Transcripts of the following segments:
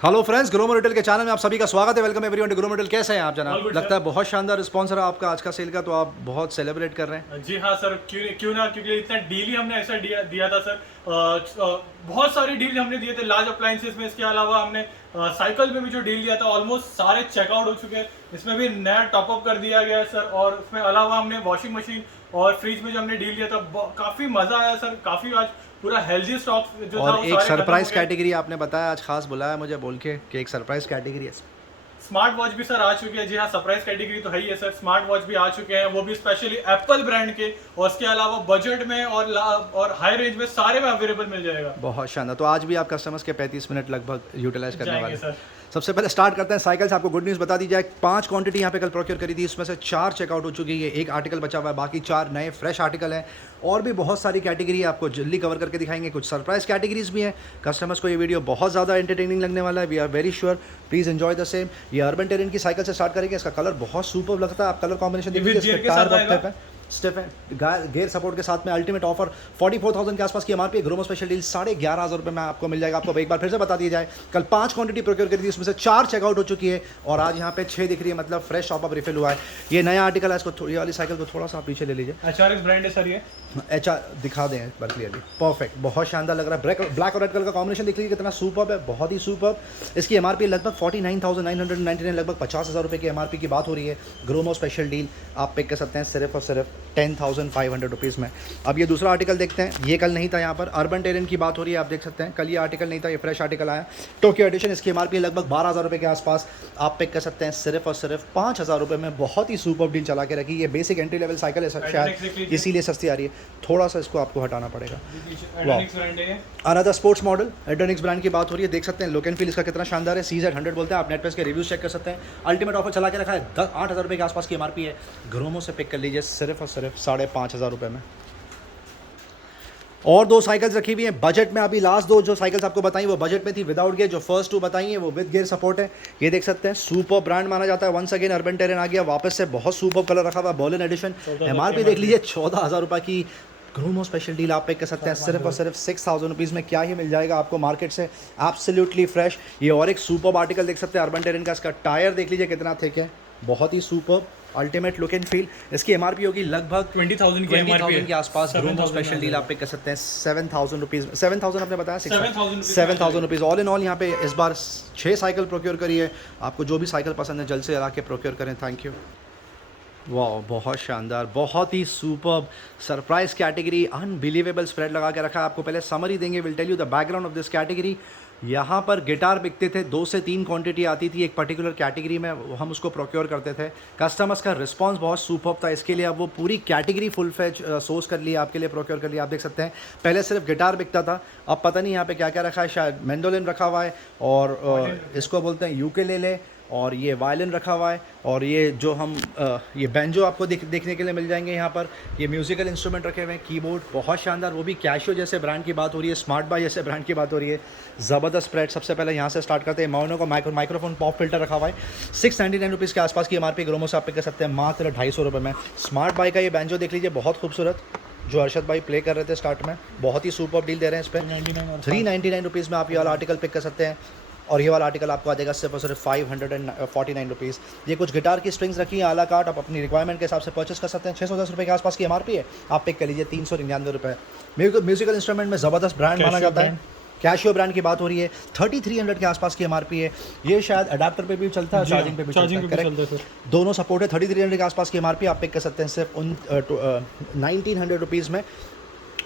Hello friends, Grow Motel के channel में आप सभी का स्वागत है। Welcome everyone to Grow Motel. कैसे हैं आप जनाब? लगता है बहुत शानदार रिस्पॉन्स रहा आपका आज का सेल का, तो आप बहुत सेलिब्रेट कर रहे हैं। जी हाँ सर, क्यों ना, क्योंकि इतना डील ही हमने ऐसा दिया था सर। बहुत सारी डील हमने दिए थे लार्ज अप्लायंसेस में। इसके अलावा हमने साइकिल में भी जो डील दिया था ऑलमोस्ट सारे चेकआउट हो चुके हैं। इसमें भी नया टॉपअप कर दिया गया है सर। और उसमें अलावा हमने वॉशिंग मशीन और फ्रिज में जो हमने डील दिया था काफ़ी मज़ा आया सर। काफ़ी आज पूरा हेल्दी स्टॉक जो था और वो एक सारे खत्म हो सरप्राइज गए। कैटेगरी आपने बताया, आज खास बुलाया मुझे बोल के कि एक सरप्राइज कैटेगरी है। स्मार्ट वॉच भी सर आ चुके हैं। जी हाँ, सरप्राइज कैटेगरी तो है ही है सर। स्मार्ट वॉच भी आ चुके हैं, वो भी स्पेशली एप्पल ब्रांड के। और उसके अलावा बजट में और हाई रेंज में सारे में अवेलेबल मिल जाएगा। बहुत शानदार। तो आज भी आप कस्टमर्स के 35 मिनट लगभग यूटिलाइज करने जाएंगे वाले सर। सबसे पहले स्टार्ट करते हैं साइकिल से। आपको गुड न्यूज़ बता दी जाए, 5 क्वांटिटी यहाँ पे कल प्रोक्योर करी थी, इसमें से 4 चेकआउट हो चुकी है। एक आर्टिकल बचा हुआ है, बाकी 4 नए फ्रेश आर्टिकल हैं। और भी बहुत सारी कैटेगरी आपको जल्दी कवर करके दिखाएंगे। कुछ सरप्राइज कैटेगरीज भी हैं। कस्टमर्स को ये वीडियो बहुत ज़्यादा एंटरटेनिंग लगने वाला है। We are very sure, please enjoy the same. ये अर्बन टेरेन की साइकिल से स्टार्ट करेंगे। इसका कलर बहुत सुपर लगता है। आप कलर कॉम्बिनेशन देख लीजिए, इसके टायर बहुत है, स्टेप है, गेयर सपोर्ट के साथ में। अल्टीमेट ऑफर 44,000 के आसपास की एमआरपी। ग्रोमो स्पेशल डील 11,500 रुपये में आपको मिल जाएगा। आपको एक बार फिर से बता दिया जाए, कल 5 क्वांटिटी प्रोक्योर करी थी, उसमें से 4 चेकआउट हो चुकी है और आज यहाँ पे 6 दिख रही है, मतलब फ्रेश टॉपअप रिफिल हुआ है। ये नया आर्टिकल है, इसको ये वाली साइकिल को थोड़ा सा पीछे ले लीजिए। HRX ब्रांड है सर ये। दिखा दें एक बार क्लियरली। परफेक्ट, बहुत शानदार लग रहा है। ब्लैक और रेड कलर का कॉम्बिनेशन देख लीजिए कितना सुपर्ब है, बहुत ही सुपर्ब। इसकी एमआरपी लगभग 49,999, लगभग 50,000 रुपये की एमआरपी की बात हो रही है। ग्रोमो स्पेशल डील आप पिक कर सकते हैं सिर्फ और सिर्फ 10,500 रुपीज़ में। अब ये दूसरा आर्टिकल देखते हैं, ये कल नहीं था। यहाँ पर अर्बन टेरेन की बात हो रही है, आप देख सकते हैं। कल ये आर्टिकल नहीं था, ये फ्रेश आर्टिकल आया, टोक्यो एडिशन। इसकी एमआरपी लगभग 12,000 रुपये के आसपास आप पिक कर सकते हैं सिर्फ और सिर्फ 5,000 रुपये में। बहुत ही सुपर्ब डील चला के रखी। ये बेसिक एंट्री लेवल साइकिल है शायद, इसीलिए सस्ती आ रही है। थोड़ा सा इसको आपको हटाना पड़ेगा। अनदर स्पोर्ट्स मॉडल एडोनिक्स ब्रांड की बात हो रही है, देख सकते हैं। लुक एंड फील इसका कितना शानदार है। CZ100 बोलते हैं। आप नेट पे इसके रिव्यूज चेक कर सकते हैं। अल्टीमेट ऑफर चला के रखा है, 8,000 रुपये के आसपास की एमआरपी है। ग्रोमो से पिक कर लीजिए सिर्फ और सिर्फ 5,500 रुपये में। और 2 साइकिल्स रखी हुई हैं बजट में। अभी लास्ट 2 जो साइकिल्स आपको बताई वो बजट में थी विदाउट गियर। जो फर्स्ट 2 बताई हैं वो विद गियर सपोर्ट है। ये देख सकते हैं, सुपर ब्रांड माना जाता है। वंस अगेन अर्बन टेरेन आ गया वापस से, बहुत सुपर कलर रखा हुआ है, बर्लिन एडिशन। एमआरपी देख लीजिए 14,000 रुपये की। ग्रोमो स्पेशल डील आप पे कर सकते हैं सिर्फ और सिर्फ 6,000 रुपीज़ में। क्या ही मिल जाएगा आपको मार्केट से, एब्सोल्युटली फ्रेश। ये और एक सुपर आर्टिकल देख सकते हैं अर्बन टेरेन का। इसका टायर देख लीजिए कितना थिक है, बहुत ही super. Ultimate look and feel. इसकी एमआरपी होगी लगभग 20,000 के आसपास। ग्रोमो स्पेशल डील आप पे कर सकते हैं 7,000 रुपीज़। 7,000 आपने बताया, 7,000 रुपीज़। ऑल इन ऑल यहाँ पे इस बार 6 साइकिल प्रोक्योर करी है। आपको जो भी साइकिल पसंद है जल्द से जल्द के प्रोक्योर करें। Thank you. वाह, बहुत शानदार, बहुत ही superb surprise category. Unbelievable spread लगा के रखा है। आपको पहले समरी देंगे, will tell you the background of this category. यहाँ पर गिटार बिकते थे, 2 से 3 क्वांटिटी आती थी एक पर्टिकुलर कैटेगरी में, हम उसको प्रोक्योर करते थे। कस्टमर्स का रिस्पांस बहुत सुपर्ब था। इसके लिए अब वो पूरी कैटेगरी फुल फ्लेज सोर्स कर लिया, आपके लिए प्रोक्योर कर लिया। आप देख सकते हैं पहले सिर्फ गिटार बिकता था, अब पता नहीं यहाँ पे क्या क्या रखा है। शायद मैंडोलिन रखा हुआ है और इसको बोलते हैं यूकेलेले, और ये वायलिन रखा हुआ है। और ये जो हम ये बैंजो आपको देखने के लिए मिल जाएंगे यहाँ पर। ये म्यूज़िकल इंस्ट्रूमेंट रखे हुए हैं, कीबोर्ड बहुत शानदार, वो भी कैशियो जैसे ब्रांड की बात हो रही है, स्मार्ट बाय जैसे ब्रांड की बात हो रही है। ज़बरदस्त स्प्रेड। सबसे पहले यहाँ से स्टार्ट करते हैं। माउनो का माइक्रोफोन पॉप फिल्टर रखा हुआ है, 699 रुपीज़ के आसपास की एमआरपी। ग्रोमो से आप पिक कर सकते हैं मात्र 250 रुपये में। स्मार्ट बाय का ये बैंजो देख लीजिए, बहुत खूबसूरत, जो अर्शद भाई प्ले कर रहे थे स्टार्ट में। बहुत ही सुपर डील दे रहे हैं इस पर। 399 रुपीज़ में आप ये वाला आर्टिकल पिक कर सकते हैं। और ये वाला आर्टिकल आपको आ जाएगा सिर्फ और सिर्फ 549 रुपीज़। ये कुछ गिटार की स्ट्रिंग्स रखी हैं आला कार्ट, आप अपनी रिक्वायरमेंट के हिसाब से परचेस कर सकते हैं। 610 रुपये के आसपास की एमआरपी है, आप पिक कर लीजिए 399 रुपये। म्यूजिकल इंस्ट्रूमेंट में ज़बरदस्त ब्रांड माना जाता है। कैशियो ब्रांड की बात हो रही है, 3300 के आसपास की एमआरपी है। ये शायद अडाप्टर पे भी चलता है, चार्जिंग पे भी चलता है, दोनों सपोर्ट है। 3300 के आसपास की एमआरपी आप पिक कर सकते हैं सिर्फ 1900 रुपीज़ में।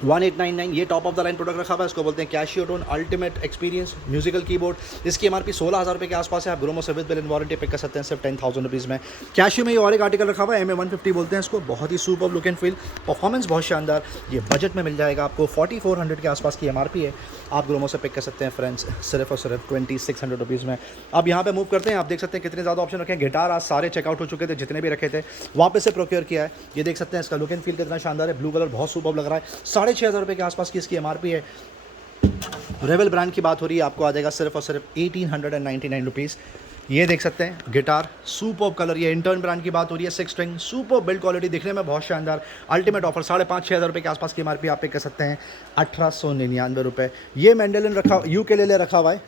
1899 ये top of the line product रखा हुआ है, इसको बोलते हैं Casio tone ultimate experience musical keyboard. इसकी एमआरपी 16,000 रुपये के आसपास है। आप ग्रोमो से with bill in warranty pick कर सकते हैं सिर्फ 10,000 रुपीज़ में। कैशियो में ये और एक आर्टिकल रखा हुआ है, MA150 बोलते हैं इसको, बहुत ही super look and feel, performance बहुत शानदार। ये बजट में मिल जाएगा आपको, 4400 के आसपास की एमआरपी है। आप ग्रोमो से पिक कर सकते हैं फ्रेंड्स सिर्फ और सिर्फ 2600 रुपीज़ में। अब यहाँ पे मूव करते हैं। आप देख सकते हैं कितने ज़्यादा ऑप्शन रखे हैं। गिटार आज सारे चेकआउट हो चुके थे, जितने भी रखे थे वापस से प्रोक्योर किया है। ये देख सकते हैं, इसका लुक एंड फील कितना शानदार है। ब्लू कलर बहुत सुपर लग रहा है। 6,500 रुपये के आसपास की इसकी एमआरपी है। रेवल ब्रांड की बात हो रही है, आपको आ जाएगा सिर्फ और सिर्फ 1899 रुपीज़। ये देख सकते हैं गिटार सुपर्ब कलर। ये इंटर्न ब्रांड की बात हो रही है, 6 स्ट्रिंग, सुपर बिल्ड क्वालिटी, दिखने में बहुत शानदार। अल्टीमेट ऑफर 5,500-6 हज़ार रुपये के आसपास की एमआरपी आप पे कर सकते हैं 1,899 रुपये। ये मैंडलिन रखा, यूकेलेले रखा हुआ है,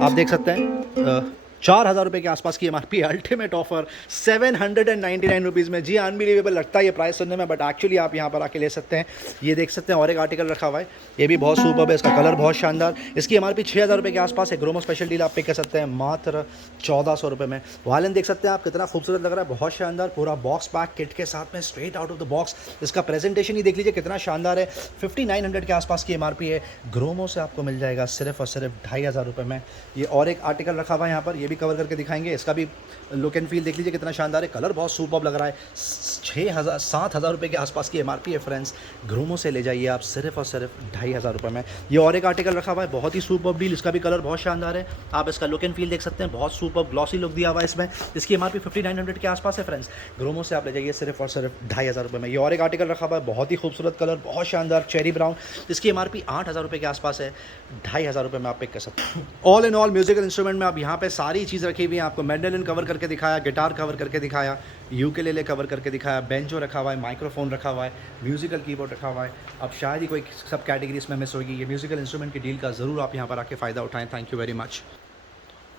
आप देख सकते हैं 4,000 रुपये के आसपास की MRP अल्टीमेट ऑफर 799 रुपीज़ में। जी अनबिलीवेबल लगता है ये प्राइस सुनने में, बट एक्चुअली आप यहाँ पर आके ले सकते हैं। ये देख सकते हैं और एक आर्टिकल रखा हुआ है, ये भी बहुत सुपर्ब है, इसका कलर बहुत शानदार। इसकी MRP 6,000 रुपये के आसपास है। ग्रोमो स्पेशल डील आप पिक कर सकते हैं मात्र 1,400 रुपये में। वालन देख सकते हैं आप, कितना खूबसूरत लग रहा है, बहुत शानदार, पूरा बॉक्स पैक किट के साथ में straight out of the box. इसका प्रेजेंटेशन ही देख लीजिए कितना शानदार है। 5,900 के आसपास की MRP है। ग्रोमो से आपको मिल जाएगा सिर्फ और सिर्फ 2,500 रुपये में। ये और एक आर्टिकल रखा हुआ है यहाँ पर, ये भी कवर करके दिखाएंगे। इसका भी लुक एंड फील देख लीजिए कितना शानदार है, कलर बहुत सुपर्ब लग रहा है। 7,000 रुपये के आसपास की MRP है फ्रेंड्स। ग्रोमो से ले जाइए आप सिर्फ और सिर्फ 2,500 रुपये में। ये और एक आर्टिकल रखा हुआ है, बहुत ही सुपर्ब डील, इसका भी कलर बहुत शानदार है। आप इसका लुक एंड फील देख सकते हैं, बहुत सुपर्ब ग्लॉसी लुक दिया हुआ है इसमें। इसकी MRP 5,900 के आसपास है फ्रेंड्स। ग्रोमो से आप ले जाइए सिर्फ और सिर्फ 2,500 रुपये में। ये और एक आर्टिकल रखा हुआ है, बहुत ही खूबसूरत कलर, बहुत शानदार चेरी ब्राउन। इसकी MRP 8,000 रुपये के आसपास है। 2,500 रुपये में आप पिक कर सकते हैं। All in all musical instrument में आप यहाँ पे सारी चीज़ रखी हुई है। आपको मैंडोलिन कवर करके दिखाया, गिटार कवर करके दिखाया, यूकेलेले कवर करके दिखाया, बेंजो रखा हुआ है, माइक्रोफोन रखा हुआ है, म्यूजिकल कीबोर्ड रखा हुआ है। अब शायद ही कोई सब कैटेगरीज में मिस होगी। ये म्यूजिकल इंस्ट्रूमेंट की डील का ज़रूर आप यहाँ पर आके फ़ायदा उठाएं। Thank you very much.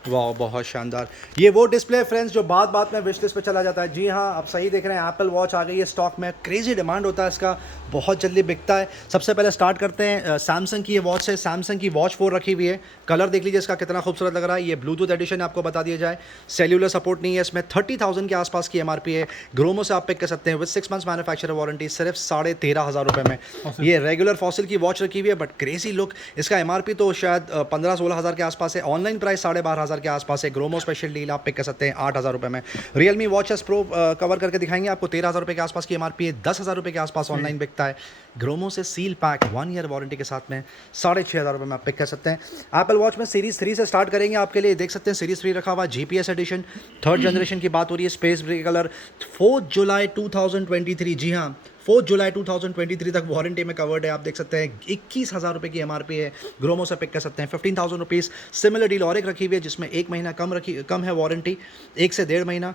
वाह, बहुत शानदार। ये वो डिस्प्ले फ्रेंड्स जो बात में विश लिस्ट पे चला जाता है। जी हाँ, आप सही देख रहे हैं, एप्पल वॉच आ गई है स्टॉक में। क्रेजी डिमांड होता है इसका, बहुत जल्दी बिकता है। सबसे पहले स्टार्ट करते हैं सैमसंग की ये वॉच से। सैमसंग की वॉच 4 रखी हुई है, कलर देख लीजिए इसका कितना खूबसूरत लग रहा है। ये ब्लूटूथ एडिशन आपको बता दिया जाए, सेल्यूलर सपोर्ट नहीं है इसमें। 30,000 के आसपास की MRP है। ग्रोमो से आप पिक कर सकते हैं विद 6 मंथ्स मैन्युफैक्चरर वारंटी, सिर्फ 13,500 रुपये में। ये रेगुलर फॉसिल की वॉच रखी हुई है, बट क्रेजी लुक। इसका MRP तो शायद 15-16 के आसपास है। ऑनलाइन प्राइस 12,500 के आसपास है। ग्रोमो स्पेशल डील आप पिक कर सकते हैं 8,000 रुपये में। Realme watch S pro cover करके दिखाएंगे आपको, 13,000 रुपये के आसपास की MRP है। 10,000 रुपये के आसपास ऑनलाइन बिकता है। ग्रोमो से सील पैक 1 ईयर वारंटी के साथ में 6,500 रुपये में आप पिक कर सकते हैं। एप्पल वॉच में सीरीज 3 से स्टार्ट करेंगे आपके लिए। देख सकते हैं सीरीज 3 रखा हुआ, GPS एडिशन, 3rd जनरेशन की बात हो रही है। स्पेस ग्रे कलर, 4 जुलाई 2023। जी हाँ, 4 जुलाई 2023 तक वारंटी में कवर्ड है। आप देख सकते हैं 21,000 रुपये की MRP है। ग्रोमो से पिक कर सकते हैं 15,000 रुपीज़। सिमिलर डील और एक रखी हुई है जिसमें 1 महीना कम है वारंटी, 1 से 1.5 महीना,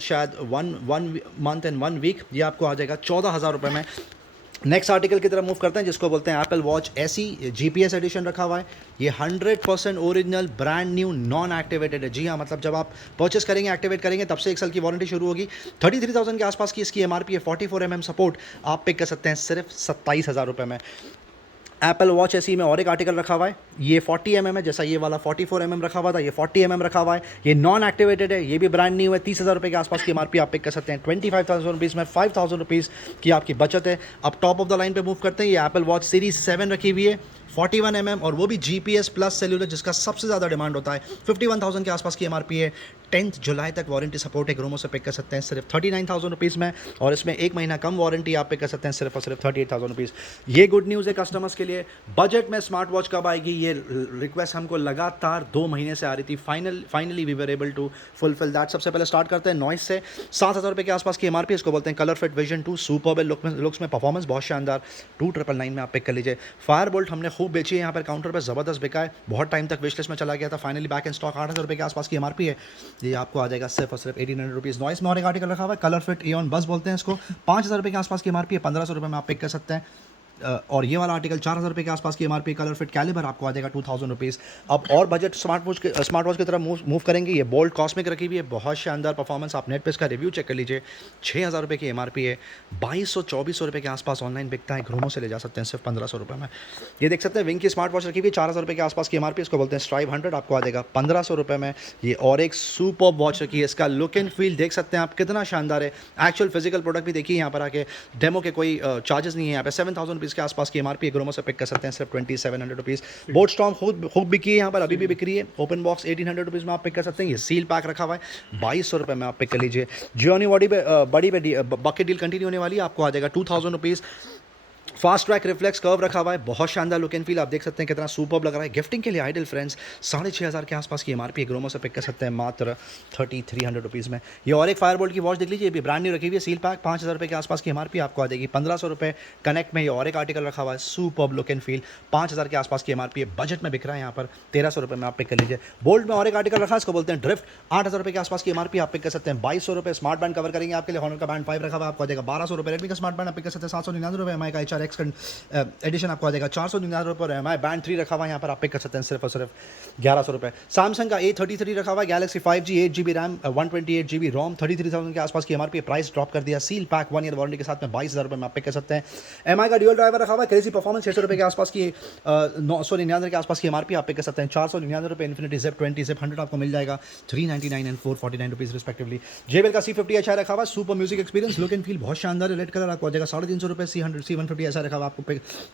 शायद 1 मंथ एंड 1 वीक। ये आपको आ जाएगा 14,000 रुपये में। नेक्स्ट आर्टिकल की तरफ मूव करते हैं, जिसको बोलते हैं Apple watch SE। GPS edition रखा हुआ है। ये 100% original brand new non activated है। जी हाँ, मतलब जब आप परचेस करेंगे, एक्टिवेट करेंगे, तब से 1 साल की वारंटी शुरू होगी। 33,000 के आसपास की इसकी MRP है। 44 mm सपोर्ट आप पिक कर सकते हैं सिर्फ 27,000 रुपये में। एप्पल वॉच SE में और एक आर्टिकल रखा हुआ है, ये 40 mm है, जैसा ये वाला 44 mm रखा हुआ था, ये 40 mm रखा हुआ है। ये नॉन एक्टिवेटेड है, ये भी ब्रांड न्यू है। 30,000 रुपये के आसपास की MRP आप पिक कर सकते हैं। 25,000 रुपीज़ में 5,000 रुपीज़ की आपकी बचत है। अब टॉप ऑफ द लाइन पे मूव करते हैं। ये एप्पल वॉच सीरीज 7 रखी हुई है, 41 mm, और वो भी GPS प्लस सेल्यूलर, जिसका सबसे ज़्यादा डिमांड होता है। 51,000 के आसपास की MRP है। 10 जुलाई तक वारंटी सपोर्ट है। ग्रोमो से पिक कर सकते हैं सिर्फ 39,000 रुपीज़ में, और इसमें 1 महीना कम वारंटी आप पिक कर सकते हैं सिर्फ और सिर्फ 38,000 रुपीज़। ये गुड न्यूज़ है कस्टमर्स के लिए। बजट में स्मार्ट वॉच कब आएगी, ये रिक्वेस्ट हमको लगातार 2 महीने से आ रही थी। Finally we were able to fulfil that. सबसे पहले स्टार्ट करते हैं नॉइस से। 7,000 रुपये के आसपास की MRP, इसको बोलते हैं colour fit vision 2। Superb looks में, परफॉर्मेंस बहुत शानदार। 2,999 में आप पिक कर लीजिए। फायरबोल्ट हमने खूब बेची है यहाँ पर, काउंटर पर ज़बरदस्त बिका है, बहुत टाइम तक विश लिस्ट में चला गया था, फाइनली बैक इन स्टॉक। 8,000 रुपये के आसपास की MRP है। ये आपको आ जाएगा सिर्फ और सिर्फ 1,800 रुपीज़। नॉइस में और एक आर्टिकल रखा हुआ है, कलर फिट एऑन बस बोलते हैं इसको। 5,000 रुपये के आसपास की MRP है। 1,500 रुपये में आप पिक कर सकते हैं। और ये वाला आर्टिकल 4,000 रुपये के आसपास की MRP, कलर फिट कैलिबर, आपको आ जाएगा 2,000 रुपीज़। अब और बजट स्मार्ट वॉच की तरफ मूव करेंगे। ये बोल्ट कॉस्मिक रखी हुई है, बहुत शानदार परफॉर्मेंस। आप नेट पे इसका रिव्यू चेक कर लीजिए। 6,000 रुपये की MRP है। 2,200-2,400 रुपये के आसपास ऑनलाइन बिकता है। ग्रोमो से ले जा सकते हैं सिर्फ 1,500 रुपये में। ये देख सकते हैं विंग की स्मार्ट वॉच रखी हुई है, 4,000 रुपये के आसपास की MRP, इसको बोलते हैं स्ट्राइव 100, आपको आ जाएगा 1,500 रुपये में। ये और एक सुपर वॉच रखी है, इसका लुक एंड फील देख सकते हैं आप कितना शानदार है। एक्चुअल फिजिकल प्रोडक्ट भी देखिए यहाँ पर आके, डेमो के कोई चार्जेस नहीं है यहाँ पे। 7,000 रुपीज़ के आसपास की MRP, ग्रोमो से पिक कर सकते हैं सिर्फ 2,700 रुपीज़। बोट स्टॉर्म खूब बिकी है यहाँ पर, अभी भी बिक रही है। ओपन बॉक्स 1,800 रुपीज़ में आप पिक कर सकते हैं। ये सील पैक रखा हुआ है, 2,200 रुपये में आप पिक कर लीजिए। जियोनी बड़ी पे बकेट डील कंटिन्यू होने वाली है, आपको आ जाएगा 2,000 rupees. Fast track reflex curve रखा हुआ है, बहुत शानदार लुक एंड फील, आप देख सकते हैं कितना सुपर्ब लग रहा है। गिफ्टिंग के लिए आइडल फ्रेंड्स, 6,500 के आसपास की MRP, ग्रोमो से पिक कर सकते हैं मात्र 3,300 रुपीज़ में। ये और एक फायरबोल्ट की वॉच देख लीजिए, ये भी ब्रांड न्यू रखी हुई है, सील पैक, 5,000 रुपये के आसपास की MRP, आपको आ जाएगी 1,500 रुपये। कनेक्ट में ये और एक आर्टिकल रखा हुआ है, सुपर्ब लुक एंड फील, 5,000 के आसपास की MRP है। बजट में बिक रहा है यहाँ पर 1,300 रुपये में आप पिक कर लीजिए। बोल्ट में और एक आर्टिकल रखा है, इसको बोलते हैं ड्रिफ्ट, 8,000 रुपये के आसपास की MRP, आप पिक कर सकते हैं 2,200 रुपये। स्मार्ट बैंड कवर करेंगे आपके लिए, हॉनर का बैंड 5 रखा हुआ है, आपको आ जाएगा 1,200 रुपये। रेडमी का स्मार्ट बैंड आप पिक कर सकते हैं 799 रुपये। MI का HR डेलक्स एडिशन आपको आ जाएगा 499 रुपये पर। MI बैंड 3 रखा हुआ है यहाँ पर, आप पिक कर सकते हैं सिर्फ और सिर्फ 1100 रुपये। सैमसंग का A33 रखा हुआ है, Galaxy 5G 8GB RAM 128GB रोम 33,000 के आसपास की MRP, प्राइस ड्रॉप कर दिया, सील पैक 1 ईयर वारंटी के साथ में 22,000 रुपये में आप पिक कर सकते हैं। MI का ड्यूल ड्राइवर रखा हुआ है, क्रेजी परफॉर्मेंस 600 रुपये के आसपास की 999 के आसपास की MRP आप पिक कर सकते हैं। 499 रुपये इन्फिनिटी ज़िप 20 ज़िप 100 आपको मिल जाएगा 399 एंड 449 रुपीज़ रिस्पेक्टिवली। JBL का C50 अच्छा रखा हुआ है, super music experience, look and feel बहुत शानदार है, रेड कलर आपको आ जाएगा 350 रुपये। C150 ऐसा रखा हुआ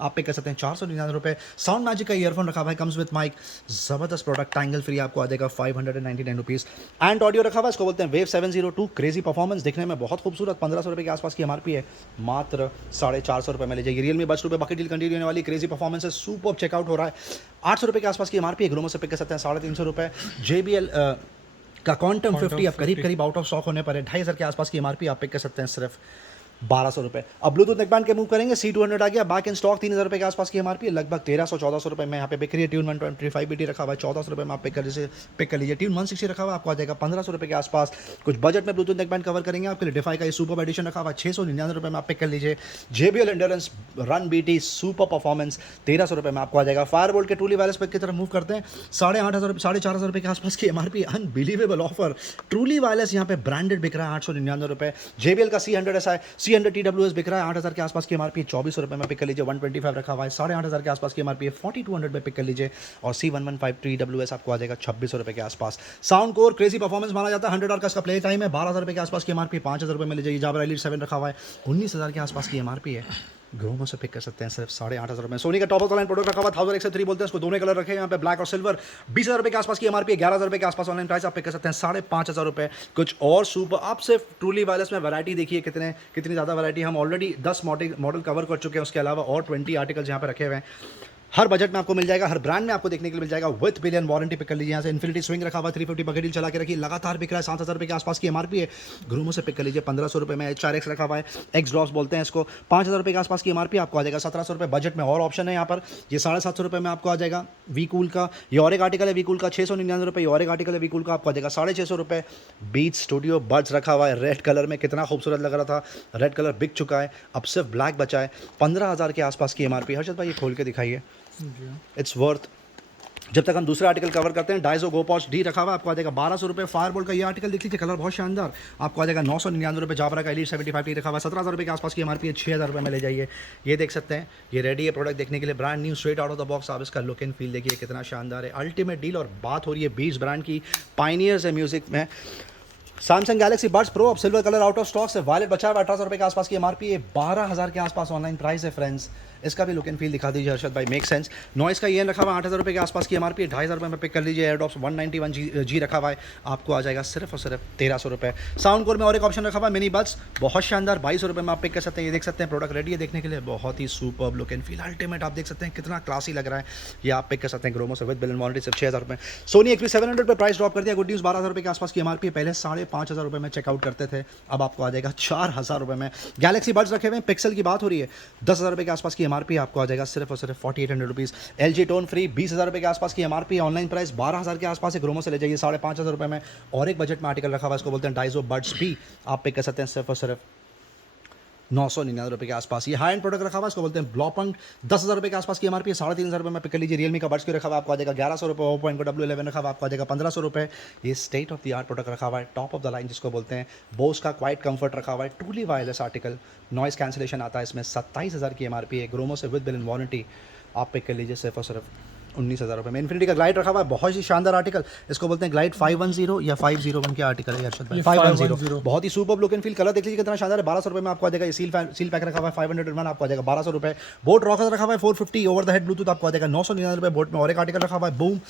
आप पिक कर सकते हैं 499 रुपये। साउंड मैजिक का ईयरफोन रखा हुआ है, कम्स विद माइक, जबरदस्त प्रोडक्ट, टैंगल फ्री, आपको आ जाएगा 599 रुपीज़। एंड ऑडियो रखा हुआ है, इसको बोलते हैं वेव 702, क्रेजी परफॉर्मेंस, दिखने में बहुत खूबसूरत, 1500 रुपये के आसपास की MRP है, मात्र 450 रुपये में ले जाइए। रियलमी बड्स 2 पे बाकी डील कंटिन्यू होने वाली, क्रेजी परफॉर्मेंस है, सुपर चेकआउट हो रहा है, 800 रुपये के आसपास की MRP है, ग्रोमो से पिक कर सकते हैं 350 रुपये। JBL का क्वांटम 50 अब करीब आउट ऑफ स्टॉक होने पर है, 2500 के आसपास की MRP आप पिक कर सकते हैं सिर्फ 1200 रुपये। अब ब्लूटूथ नेकबैंड के मूव करेंगे, C200 आ गया, बैक इन स्टॉक 3000 रुपये के आसपास की MRP है, लगभग 1300-1400 रुपये में यहाँ पे बिक रही है। ट्यून 125BT रखा हुआ है 1400 रुपये में आप पिक कर लीजिए। ट्यून 160 रखा हुआ है, आपको आ जाएगा 1500 रुपये के आसपास। कुछ बजट में ब्लूटूथ नेकबैंड कवर करेंगे आपके लिए, डिफाई का ये सुपर एडिशन रखा हुआ है 699 रुपये में आप पिक कर लीजिए। JBL endurance run BT super performance 1300 रुपये में आपको आ जाएगा। फायरबोल्ट के ट्रूली वायरलेस पैक की तरफ मूव करते हैं, 4,500 रुपये के आसपास की MRP, unbelievable offer. Truly wireless यहाँ पे ब्रांडेड बिक रहा है 899 रुपये। JBL का C100 SI C100 TWS बिक रहा है 8000 के आसपास की MRP, 2400 रुपये में पिक कर लीजिए। 125 रखा हुआ है, 8500 के आसपास की MRP है, 4200 में पिक कर लीजिए। और C115 TWS आपको आ जाएगा 2600 रुपये के आसपास। साउंड कोर क्रेजी परफॉर्मेंस माना जाता है, 100 आवर का इसका प्ले टाइम है, 12000 रुपये के आसपास की MRP, 5000 रुपये में ले जाइए। जाबर एलीट 7 रखा हुआ है, 19000 के आसपास की MRP है, ग्रोमो से पिक कर सकते हैं सिर्फ 8,500 रुपये। सोनी का top of the line product रखा हुआ 1103 बोलते हैं इसको, दोनों कलर रखे हैं यहाँ पे, ब्लैक और सिल्वर, 20,000 रुपये के आसपास की MRP है, 11,000 रुपये के आसपास ऑनलाइन प्राइस आप पिक कर सकते हैं 5,500 रुपये। कुछ और सुपर, आप सिर्फ ट्रूली वायरलेस में वैरायटी देखिए कितनी ज़्यादा वैरायटी, हम ऑलरेडी 10 मॉडल कवर कर चुके हैं, उसके अलावा और 20 आर्टिकल्स यहाँ पे रखे हुए हैं। हर बजट में आपको मिल जाएगा, हर ब्रांड में आपको देखने के लिए मिल जाएगा, विथ बिलियन वारंटी पिक कर लीजिए। यहाँ से इन्फिनिटी स्विंग रखा हुआ 350 बकेट डील चला के रखिए, लगातार बिक रहा है, 7,000 रुपये के आसपास की MRP है, ग्रोमो से पिक कर लीजिए 1500 रुपये में। HRX रखा हुआ है, एक्स ड्रॉप्स बोलते हैं इसको, 5,000 रुपये के आसपास की MRP आपको आ जाएगा 1700 रुपये। बजट में और ऑप्शन है यहाँ पर, ये 750 रुपये में आपको आ जाएगा। वीकूल का ये और एक आर्टिकल है, वीकूल का 699 रुपये, और एक आर्टिकल है वीकूल का आपको आ जाएगा 650 रुपये। बीट्स स्टूडियो बड्स रखा हुआ है, रेड कलर में, कितना खूबसूरत लग रहा था, रेड कलर बिक चुका है, अब सिर्फ ब्लैक बचा है, 15,000 के आसपास की MRP। हर्षद भाई ये खोल के दिखाइए, इट्स वर्थ। जब तक हम दूसरा आर्टिकल कवर करते हैं, डाइजो गोपॉच डी रखा हुआ आपको आ जाएगा 1200 रुपये। फायरबोल्ट का ये आर्टिकल देख लीजिए, कलर बहुत शानदार, आपको आ जाएगा 999 रुपये। जाबरा का एलीट 75T रखा हुआ 17,000 रुपये के आसपास की MRP है, 6,000 रुपये में ले जाइए। ये देख सकते हैं, ये रेडी है प्रोडक्ट देखने के लिए, brand new straight out of the box. आप इसका लुक एंड फील देखिए कितना शानदार है, अल्टीमेट डील। और बात हो रही है 20 ब्रांड की, पाइनियर्स है म्यूजिक में। सैमसंग गैलेक्सी बड्स प्रो अब silver colour out of stock से, वायलेट बचा हुआ 1800 रुपये के आसपास की MRP है, 12,000 के आसपास ऑनलाइन प्राइस है फ्रेंड्स। इसका भी लुक एंड फील दिखा दीजिए हर्षद भाई, मेक सेंस। नॉइस का ये रखा हुआ 8,000 रुपये के आसपास की MRP है, 2,500 रुपये में पिक कर लीजिए। एयरड्रॉप्स 191G रखा हुआ है, आपको आ जाएगा सिर्फ और सिर्फ 1300 रुपये। साउंड कोर में और एक ऑप्शन रखा हुआ है, मिनी बड्स, बहुत शानदार, 2200 रुपये में आप पिक कर सकते हैं। ये देख सकते हैं प्रोडक्ट रेडी है देखने के लिए, बहुत ही super look and feel, ultimate. आप देख सकते हैं कितना क्लासी लग रहा है, ये आप पिक कर सकते हैं ग्रोमो से विद बिलियन वारंटी, सिर्फ 6,000 रुपये। सोनी XP 700 पे प्राइस ड्रॉप कर दिया, गुड न्यूज़, 12,000 रुपये के आसपास की MRP, पहले 5,500 रुपये में चेकआउट करते थे, अब आपको आ जाएगा 4,000 रुपये में। गैलेक्सी बड्स रखे हुए हैं, पिक्सल की बात हो रही है, 10,000 रुपये के आसपास की MRP आपको आ जाएगा सिर्फ और सिर्फ 4800 रुपीज़। LG टोन फ्री 20,000 रुपये के आसपास की MRP, ऑनलाइन प्राइस 12,000 के आसपास है, ग्रोमो से ले जाइए 5,500 रुपये में। और एक बजट में आर्टिकल रखा हुआ है, इसको बोलते हैं डाइजो बड्स भी, आप पिक कर सकते हैं सिर्फ और सिर्फ 999 रुपये के आसपास। ये हाई एंड प्रोडक्ट रखा हुआ है, इसको बोलते हैं ब्लॉपंग, 10,000 रुपये के आसपास की MRP, 3,500 रुपये में पिक कर लीजिए। रियलमी का बड्स की रखा हुआ आपको आ जाएगा 1100 रुपये। ओप्पो इनको W11 रखा हुआ आपको आ जाएगा 1500 रुपये। ये state of the art product रखा हुआ है, टॉप ऑफ द लाइन जिसको बोलते हैं। बोस का क्वाइट कंफर्ट रखा हुआ है, truly wireless article, noise cancellation आता है इसमें, 27,000 की MRP है, ग्रोमो से विद बिलियन वारंटी आप पिक कर लीजिए सिर्फ और सिर्फ 19,000 रुपये में। इन्फिनिटी का ग्लाइड रखा हुआ है, बहुत ही शानदार आर्टिकल, इसको बोलते हैं ग्लाइड 510 या 501 के आर्टिकल है हर्षद भाई, 510, बहुत ही super look and feel, colour देख लीजिए कितना शानदार है। 1200 रुपये में आपको आ जाएगा। सील पैक रखा हुआ है 501, आपको आ जाएगा 1200 रुपये। बोट रॉकर रखा हुआ है 450, ओवर द हेड ब्लूटूथ आपको आ जाएगा 999 रुपये। बोट में और एक आर्टिकल रखा हुआ है बूम,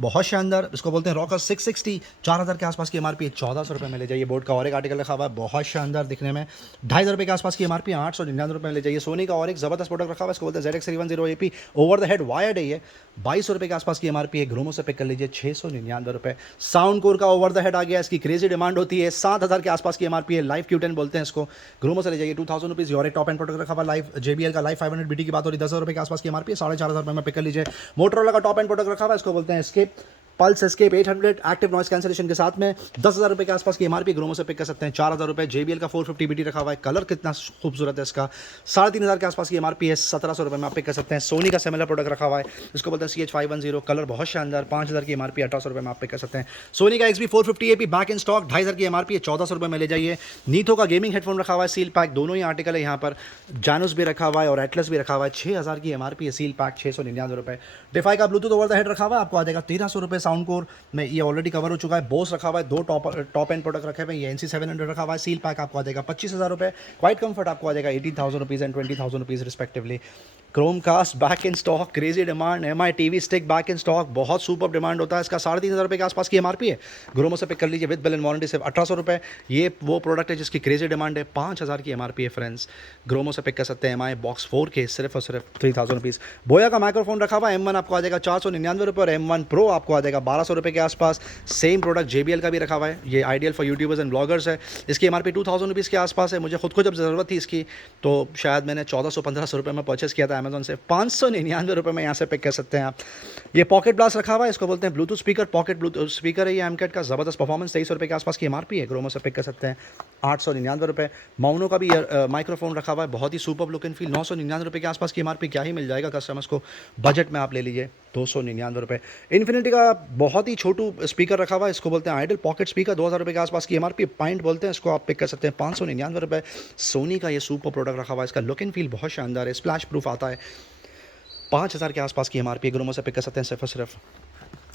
बहुत शानदार, इसको बोलते हैं रॉकर 660, 4,000 के आसपास की MRP है, 1400 रुपये में ले जाइए। बोर्ड का और एक आर्टिकल रखा हुआ है, बहुत शानदार दिखने में, 2,500 रुपये के आसपास की MRP, 899 रुपये में ले जाइए। सोनी का और एक जबरदस्त प्रोडक्ट रखा हुआ है, इसको बोलते हैं ZX310AP, over the head wired है, ये 2200 रुपये के आसपास की MRP है, ग्रोमो से पिक कर लीजिए 699 रुपये। साउंड कोर का ओवर द हेड आ गया, इसकी क्रेजी डिमांड होती है, 7,000 के आसपास की MRP है, लाइव Q10 बोलते हैं इसको, ग्रोमो से ले जाइए 2,000 रुपीज़। और एक टॉप एंड प्रोडक्ट रखा हुआ लाइव JBL का लाइव 500BT की बात हो रही है, 10,000 रुपये के आसपास की MRP है, 4,500 रुपये में पिक कर लीजिए। मोटोरोला का टॉप एंड प्रोडक्ट रखा हुआ है, इसको बोलते हैं escape, pulse escape 800 active noise cancellation के साथ में 10,000 रुपये के आसपास की एमआरपी ग्रोमो से पिक कर सकते हैं। 4,000 रुपये JBL का 450 BT रखा हुआ है, कलर कितना खूबसूरत है इसका। 3,500 के आसपास की एमआरपी है, 1,700 रुपये में आप पिक कर सकते हैं। सोनी का सिमिलर प्रोडक्ट रखा हुआ है, इसको बोलते हैं CH510, कलर बहुत शानदार, 5,000 की एमआरपी, 1,800 रुपये में आप पिक कर सकते हैं। सोनी का XB 450 AP back in stock, 2,500 की एमआरपी है, 1,400 रुपये में ले जाइए। नीथो का गेमिंग हेडफोन रखा हुआ है सील पैक, दोनों ही आर्टिकल है यहाँ पर। जानूस भी रखा हुआ है और एटलस भी रखा हुआ है, 6,000 की एमआरपी है, सील पैक 699 रुपये। डिफाई का ब्लूटूथ ओवर द हेड रखा हुआ है, आपको आ जाएगा 1,300 रुपये। साउंड कोर में ये ऑलरेडी कवर हो चुका है। बोस रखा हुआ है, 2 टॉप एंड प्रोडक्ट रखे हुए हैं, ये NC 700 रखा हुआ है, सील पैक आपको आ जाएगा 25,000 रुपये। क्वाइट कंफर्ट आपको आ जाएगा 18,000 rupees and 20,000 rupees respectively. Chromecast back in stock, crazy demand. MI TV stick back in stock, बहुत सुपर डिमांड होता है इसका। 3,500 रुपये के आसपास की एमआरपी है, ग्रोमो से पिक कर लीजिए विद बिल एंड वारंटी, सिर्फ 1,800 रुपये। ये वो प्रोडक्ट है जिसकी क्रेजी डिमांड है, 5,000 की एमआरपी है फ्रेंड्स। ग्रोमो से पिक कर सकते हैं MI बॉक्स 4 के, सिर्फ और सिर्फ 3,000 रुपीज़। बोया का माइक्रोफोन रखा हुआ है, M1 आपको आ जाएगा 499 रुपये और M1 Pro आपको आ जाएगा 1,200 रुपये के आसपास। सेम प्रोडक्ट JBL का भी रखा हुआ है, ये ideal for YouTubers and bloggers है। इसकी एमआरपी 2,000 रुपीज़ के आसपास है। मुझे खुद को जब ज़रूरत थी इसकी तो शायद मैंने 1,400-1,500 रुपये में परचेस किया था अमेजोन से, 599 रुपये में यहाँ से पिक कर सकते हैं आप। ये पॉकेट ब्लास्ट रखा हुआ है, इसको बोलते हैं Bluetooth speaker, pocket Bluetooth speaker है ये एमकेट का, ज़बरदस्त परफॉर्मेंस, 2,300 रुपये के आसपास की एमआरपी है, ग्रोमो से पिक कर सकते हैं 899 रुपये। माउनो का भी माइक्रोफोन रखा हुआ है, बहुत ही सुपर लुक एंड फील, 999 रुपये के आसपास की एमआरपी, क्या ही मिल जाएगा कस्टमर्स को। बजट में आप ले लीजिए 299 रुपये। इन्फिनिटी का बहुत ही छोटू स्पीकर रखा हुआ है, इसको बोलते हैं आइडल पॉकेट स्पीकर, 2,000 रुपये के आसपास की एमआरपी, पॉइंट बोलते हैं इसको, आप पिक कर सकते हैं 599 रुपये। सोनी का ये सुपर प्रोडक्ट रखा हुआ है, इसका लुक एंड फील बहुत शानदार है, स्प्लैश प्रूफ आता है, 5,000 के आसपास की एमआरपी, ग्रोमो से पिक कर सकते हैं सिर्फ और सिर्फ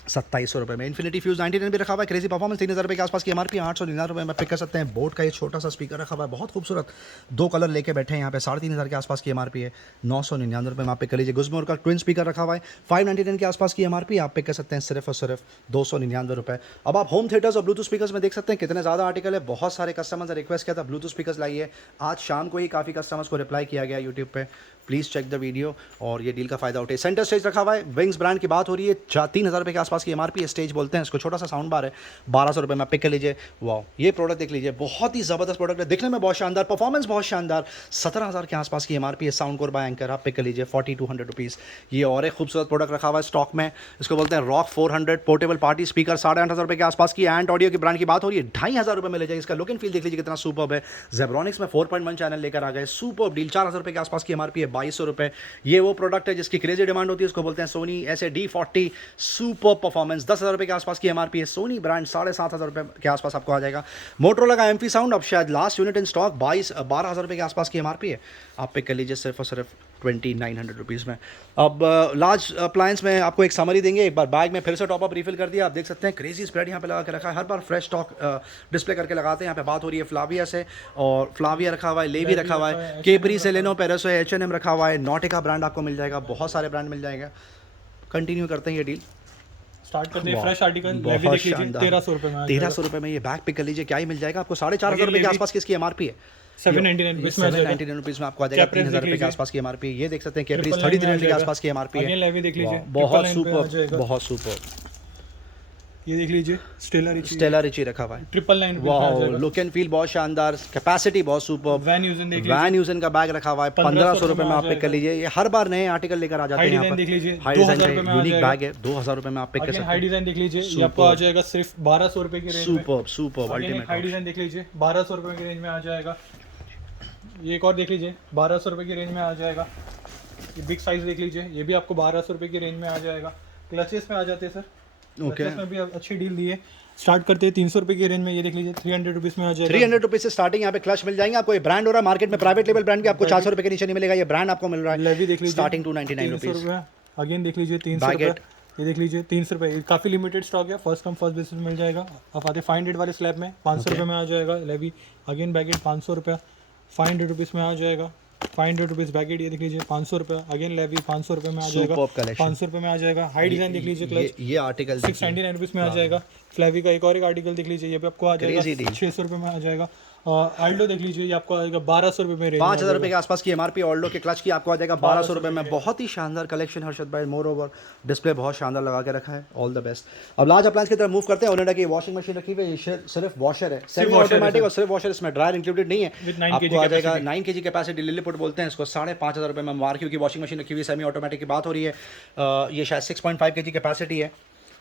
2,700 रुपये में। इन्फिनिटी फ्यूज 99 भी रखा हुआ है, क्रेजी परफॉर्मेंस, 3,000 रुपये के आसपास की एमआरपी, 899 रुपये में पिक कर सकते हैं। बोट का ये छोटा सा स्पीकर रखा हुआ है, बहुत खूबसूरत, 2 कलर लेके बैठे हैं यहाँ पे, 3,500 के आसपास की एमआरपी है, 999 रुपये में आप पिक कर लीजिए। गुजमोर का ट्विन स्पीकर रखा हुआ है, 599 के आसपास की एमआरपी, आप पिक कर सकते हैं सिर्फ और सिर्फ 299 रुपये। अब आप होम थिएटर्स और ब्लूटूथ स्पीकर्स में देख सकते हैं कितने ज़्यादा आर्टिकल है। बहुत सारे कस्टमर्स ने रिक्वेस्ट किया था ब्लूटूथ स्पीकर्स लाइए, आज शाम को ही काफ़ी कस्टमर्स को रिप्लाई किया गया यूट्यूब पे, प्लीज़ चेक द वीडियो और ये डील का फायदा उठे। सेंटर स्टेज रखा हुआ है, विंग्स ब्रांड की बात हो रही है, 3,000 रुपये के आसपास की एमआरपी है, स्टेज बोलते हैं इसको, छोटा सा साउंड बार है, 1,200 रुपये में पिक कर लीजिए। वाह, ये प्रोडक्ट देख लीजिए, बहुत ही ज़बरदस्त प्रोडक्ट है, दिखने में बहुत शानदार, परफॉर्मेंस बहुत शानदार, 17,000 के आसपास की एमआरपी है। साउंड कोर बाय एंकर, आप पिक कर लीजिए 4,200 रुपीज़। ये और एक खूबसूरत प्रोडक्ट रखा हुआ है स्टॉक में, इसको बोलते हैं रॉक 400 पोर्टेबल पार्टी स्पीकर, 8,500 रुपये के आसपास की। एंड ऑडियो की ब्रांड की बात हो रही है, 2,500 रुपये में ले जाइए। इसका लुक एंड फील देख लीजिए कितना सुपर्ब है। जेब्रॉनिक्स में 4.1 चैनल लेकर आ गए, सुपर्ब डील, 4,000 रुपये के आसपास की एमआरपी है, 2,200 रुपये। ये वो प्रोडक्ट है जिसकी क्रेजी डिमांड होती है, उसको बोलते हैं सोनी SA-D40 सुपर परफॉर्मेंस, 10,000 रुपये के आसपास की एमआरपी है। सोनी ब्रांड 7,500 रुपये के आसपास आपको आ जाएगा। मोटरोला का MP साउंड, अब शायद लास्ट यूनिट इन स्टॉक, 12,000 रुपये के आसपास की एमआरपी है, आप पिक कर लीजिए सिर्फ और सिर्फ 2,900 रुपीज़ में। अब लार्ज अप्लायंस में आपको एक समरी देंगे, एक बार बैग में फिर से टॉपअप रिफिल कर दिया, आप देख सकते हैं क्रेजी स्प्रेड यहाँ पे लगा के रखा है, हर बार फ्रेश स्टॉक डिस्प्ले करके लगाते हैं। यहाँ पे बात हो रही है फ्लाविया से, और फ्लाविया रखा हुआ है, लेवी रखा हुआ है, केपरी से लेनो, पेरेसो है, H&M रखा हुआ है, नॉटिका ब्रांड आपको मिल जाएगा, बहुत सारे ब्रांड मिल जाएगा। कंटिन्यू करते हैं ये डील, स्टार्ट करते हैं फ्रेश आर्टिकल, लेवी देख लीजिए 1,300 रुपये में, 1,300 रुपये में ये बैग पिक कर लीजिए, क्या ही मिल जाएगा आपको, 4,500 रुपये के आसपास की इसकी एमआरपी है। 799 रुपीज़ में आपको आ जाएगा, 3,000 रुपये के आसपास की एमआरपी। ये देख सकते हैं कैपरीज 3,300 के आसपास की एमआरपी है, लेवी देख लीजिए, बहुत सुपर, बहुत सुपर। ये देख लीजिए स्टेला रिची रखा हुआ है, 999 वाह, लुक एंड फील बहुत शानदार, कैपेसिटी बहुत सुपर। वैन यूजन का बैग रखा हुआ है, 1,500 रुपये में आप पिक कर लीजिए। ये हर बार नए आर्टिकल लेकर आ जाते हैं यहाँ पर। देख लीजिए, हाई डिजाइन का यूनिक बैग है, 2,000 रुपये में आप पिक कर सकते हैं। हाई डिजाइन देख लीजिए, ये आपको आ जाएगा सिर्फ 1,200 रुपये की रेंज में, सुपर अल्टीमेट। हाई डिजाइन देख लीजिए, 1,200 रुपये की रेंज में आ जाएगा। ये एक और देख लीजिए, 1,200 रुपये की रेंज में आ जाएगा। ये बिग साइज देख लीजिए, ये भी आपको 1,200 रुपये की रेंज में आ जाएगा। क्लचेस में आ जाते हैं सर, क्लचेस में भी अच्छी डील दी है। स्टार्ट करते हैं 300 रुपये की रेंज में, ये देख लीजिए 300 रुपीज़ में आ जाएगा। 300 रुपीज़ से स्टार्टिंग यहाँ पे क्लच मिल जाएंगे आपको। ये ब्रांड हो रहा है मार्केट में, प्राइवेट लेवल ब्रांड के आपको 400 रुपये के नीचे नहीं मिलेगा, ये ब्रांड आपको मिल रहा है। लेवी देख लीजिए, स्टार्टिंग 299 रुपीज़। अगेन देख लीजिए 300 रुपये, ये देख लीजिए 300 रुपये, काफ़ी लिमिटेड स्टॉक है, फर्स्ट कम फर्स्ट बेसिस में मिल जाएगा। आप आते 500 वाले स्लैब में 500 रुपये में आ जाएगा। लेवी अगेन बैगेट 500 रुपये, 500 रुपीज़ में आ जाएगा। 500 रुपीज़ बैगेट, ये देख लीजिए 500 रुपये। अगेन लेवी 500 रुपये में आ जाएगा, 500 रुपये में आ जाएगा। हाई डिजाइन देख लीजिए, क्लच ये आर्टिकल 699 रुपीज़ में आ जाएगा। फ्लेवी का एक और एक आर्टिकल देख लीजिए, ये भी आपको आ जाएगा 600 रुपये में आ जाएगा। ऑल्डो देख लीजिए, ये आपको आएगा 1,200 रुपये में, 5,000 रुपये के आसपास की एमआरपी। ऑल्डो के क्लच की आपको आ जाएगा 1,200 रुपये में। बहुत ही शानदार कलेक्शन हर्षद भाई, मोर ओवर डिस्प्ले बहुत शानदार लगा के रखा है, ऑल द बेस्ट। अब लार्ज अप्लायंस की तरफ मूव करते हैं। ओनिडा की वॉशिंग मशीन रखी हुई है, ये सिर्फ वॉशर है, सेमी ऑटोमेटिक और सिर्फ वॉशर, इसमें ड्रायर इंक्लूडेड नहीं है। आपको आ जाएगा 9 kg कैपेसिटी, लिलीपुट बोलते हैं इसको, 5,500 रुपये में मार्क्यू की वॉशिंग मशीन रखी हुई है, सेमी ऑटोमेटिक की बात हो रही है। ये शायद 6.5 kg कैपेसिटी है,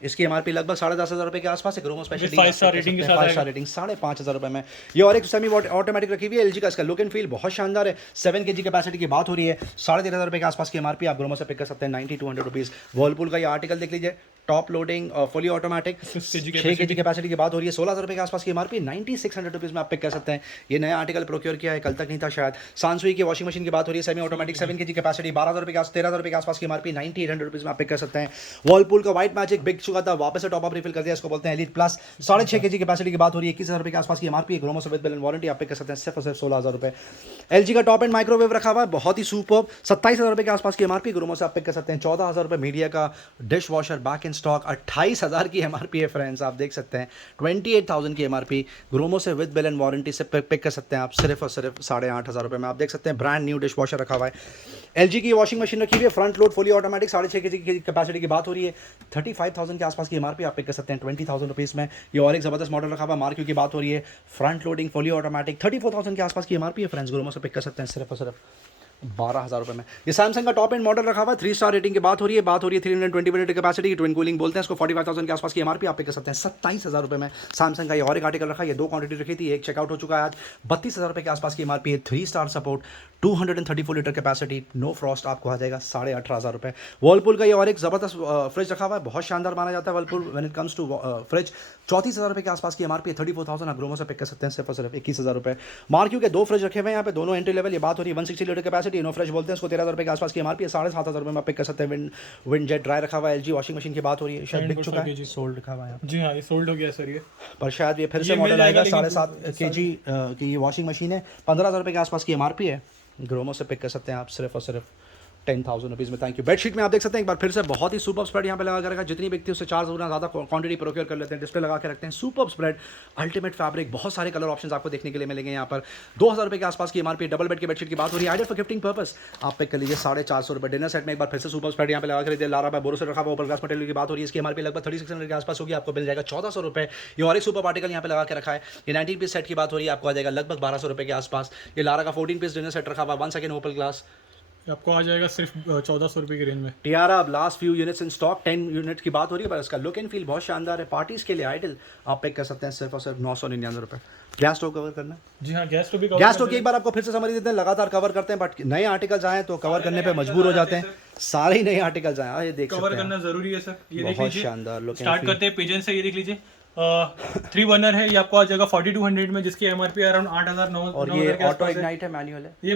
इसकी एमआरपी लगभग 10,500 रुपये के आसपास है। ग्रोमो स्पेशल 5 स्टार रेटिंग के साथ 5 स्टार रेटिंग 5,500 रुपये में। ये और एक सेमी ऑटोमेटिक रखी हुई है एलजी का। इसका लुक एंड फील बहुत शानदार है। 7 kg कैपेसिटी की बात हो रही है। 13,500 रुपये के आसपास की एमआरपी आप ग्रोमो से पिक कर सकते हैं 9200 रुपीज़। वर्लपूल का ये आर्टिकल देख लीजिए, top loading fully automatic 6 kg capacity की बात हो रही है। 1,600 रुपये के आसपास की एमआरपी 9600 रुपीज़ में आप पिक कर सकते हैं। ये नया आर्टिकल प्रोक्योर किया है, कल तक नहीं था शायद। सांसुई की वॉशिंग मशीन की बात हो रही है, सेमी ऑटोमेटिक 7 kg कैपेसिटी 13,000 रुपये के आसपास की एमआरपी 9800 रुपीज़ में आप पिक कर सकते हैं। वर्लपूल का व्हाइट मैजिक बिक चुका था, वापस से टॉप अप रिफिल कर दिया, इसको बोलते हैं एलीट प्लस। 6.5 kg कैपेसिटी की बात हो रही है, 21,000 रुपये के आसपास की एमआरपी। ग्रोमो से विद बिल एंड वारंटी आप पिक कर सकते हैं सिर्फ और सिर्फ 16,000 रुपये। एलजी का टॉप एंड माइक्रोवेव रखा हुआ है, बहुत ही सुपर्ब। 27,000 रुपये के आसपास की एमआरपी। ग्रोमो से आप पिक कर सकते हैं 14,000 रुपये। मीडिया का dish washer back in stock 28,000 की एमआरपी है फ्रेंड्स, आप देख सकते हैं 28,000 की एमआरपी। ग्रोमो से विद बिल एंड वारंटी से पिक कर सकते हैं आप सिर्फ और सिर्फ 8,500 रुपये में। आप देख सकते हैं ब्रांड न्यू डिश वॉशर रखा हुआ है। एलजी की वॉशिंग मशीन रखी हुई है, front load fully automatic 6.5 kg की कैपेसिटी की बात हो रही है। 35,000 के आसपास की एमआरपी आप पिक कर सकते हैं 20,000 रुपीज़ में। ये और एक ज़बरदस्त मॉडल रखा हुआ है, मार्क्यू की बात हो रही है, फ्रंट लोडिंग फुली ऑटोमेटिक 34,000 के आसपास की एमआरपी है फ्रेंड्स। ग्रोमो से पिक कर सकते हैं सिर्फ और सिर्फ 12,000 रुपये में। ये सैमसंग का टॉप एंड मॉडल रखा हुआ है, 3 स्टार रेटिंग की बात हो रही है। 320 मिनट कैपेसिटी की ट्विन कूलिंग बोलते हैं इसको। 45,000 के आसपास की एमआरपी आप पिक कर सकते हैं 27,000 रुपये में। सैमसंग का ये और एक आर्टिकल रखा है, ये 2 क्वांटिटी रखी थी, एक चेकआउट हो चुका है आज। 32,000 रुपये के आसपास की एमआरपी है। 3 star support, 234 litre capacity, no frost, आपको आ जाएगा 18,500 रुपये। वर्लपूल का ये और एक ज़बरदस्त फ्रिज रखा हुआ है, बहुत शानदार माना जाता है Whirlpool when it comes to fridge. 34,000 रुपये के आसपास की एमआरपी है। 34,000 आप ग्रोमो से पिक कर सकते हैं सिर्फ और सिर्फ 21,000 रुपये। मार्क्यू के 2 फ्रिज रखे हुए हैं यहाँ पे, दोनों एंट्री लेवल। ये बात हो रही है 160 लीटर कैपेसिटी, नो फ्रेश बोलते हैं इसको। 13,000 रुपये के आसपास की एमआरपी है। 7,500 रुपये में आप पिक कर सकते हैं। विंड जेट ड्राई रखा हुआ है। एलजी वॉशिंग मशीन की बात हो रही है, शायद बिक चुका है, सोल्ड रखा हुआ है। जी हाँ, ये सोल्ड हो गया सर ये, पर शायद ये फिर से मॉडल आएगा। 7.5 kg की ये वॉशिंग मशीन है। 15,000 रुपये के आसपास की एमआरपी है। ग्रोमो से पिक कर सकते हैं आप सिर्फ और सिर्फ 10,000 रुपीज़ में। Thank you. बेडशीट में आप देख सकते हैं एक बार फिर से बहुत ही सुपर स्प्रेड यहाँ पे लगा कर रखा है। जितनी बिकती है उससे 4 गुना ज़्यादा क्वांटिटी प्रोक्योर कर लेते हैं, डिस्प्ले लगा के रखते हैं। सुपर स्प्रेड, अल्टीमेट फैब्रिक, बहुत सारे कलर ऑप्शंस आपको देखने के लिए मिलेंगे यहाँ पर। 2,000 रुपये के आसपास की एमआरपी। डबल बेड की बेडशीट की बात हो रही है, आइडियल फॉर गिफ्टिंग पर्पस आप पिक कर लीजिए 450 रुपये। डिनर सेट में एक बार फिर से सुपर स्प्रेड यहाँ पे लगा कर दिया। लारा बाय बोरोसिल रखा हुआ, ओपल ग्लास मटेरियल की बात हो रही है। इसकी एमआरपी लगभग 3600 के आसपास होगी, आपको मिल जाएगा 1,400 रुपये। ये और एक सुपर आर्टिकल यहाँ पे लगा के रखा है। ये 19 पीस सेट की बात हो रही है, आपको आ जाएगा लगभग 1,200 रुपये के आसपास। ये लारा का 14 पीस डिनर सेट रखा हुआ, 1 सेकंड ओपल ग्लास, आपको आ जाएगा सिर्फ 1,400 रुपये की रेंज में। Tiara last few units in stock, 10 unit की बात हो रही है, पर इसका लुक एंड फील बहुत शानदार है। पार्टीज के लिए आइडल आप पिक कर सकते हैं सिर्फ और सिर्फ 999 रुपये। गैस स्टोव कवर करना, जी हाँ, गैस स्टोव भी गैस स्टोव की एक बार आपको फिर से समझ देते हैं। लगातार कवर करते हैं, बट नए आर्टिकल्स आए तो कवर करने पे मजबूर हो जाते हैं। सारे ही नए आर्टिकल्स आए, ये देख सकते हैं, कवर करना जरूरी है सर। ये देख बहुत लीजिए, शानदार लुक। स्टार्ट करते हैं पिजन से। ये देख लीजिए 3 बर्नर है, ये आपको आ जाएगा 4200 में, जिसकी एमआरपी अराउंड 8,900। और ये ऑटो इग्नाइट है, मैनुअल है, ये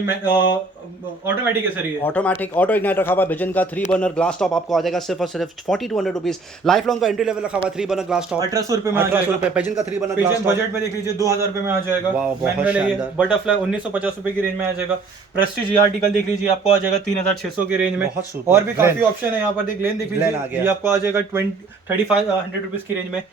ऑटोमेटिक है सर। ये ऑटोमेटिक ऑटो इग्नाइट रखा हुआ है। विजन का 3 बर्नर ग्लास टॉप आपको आ जाएगा सिर्फ और सिर्फ 4200 रुपीज। लाइफ लॉन्ग का एंट्री लेवल रखा हुआ है 3 बर्नर ग्लास टॉप 1,800 रुपये में आ 1,800 जाएगा। रुपये। पिजन का 3 burner glass pigeon top budget में देख लीजिए 2,000 रुपये में आ जाएगा। वाह, बहुत मैनुअल है ये। शानदार। बटरफ्लाई 1950 रुपये की रेंज में आ जाएगा। प्रेस्टीज ये आर्टिकल देख लीजिए, आपको आ जाएगा 3,600 की रेंज में। बहुत सुपर। और भी काफी ऑप्शन है यहाँ पर, देख लेन देख ग्लेन आ लीजिए, गया। ये आपको आ जाएगा 3,500 रुपीज की रेंज में।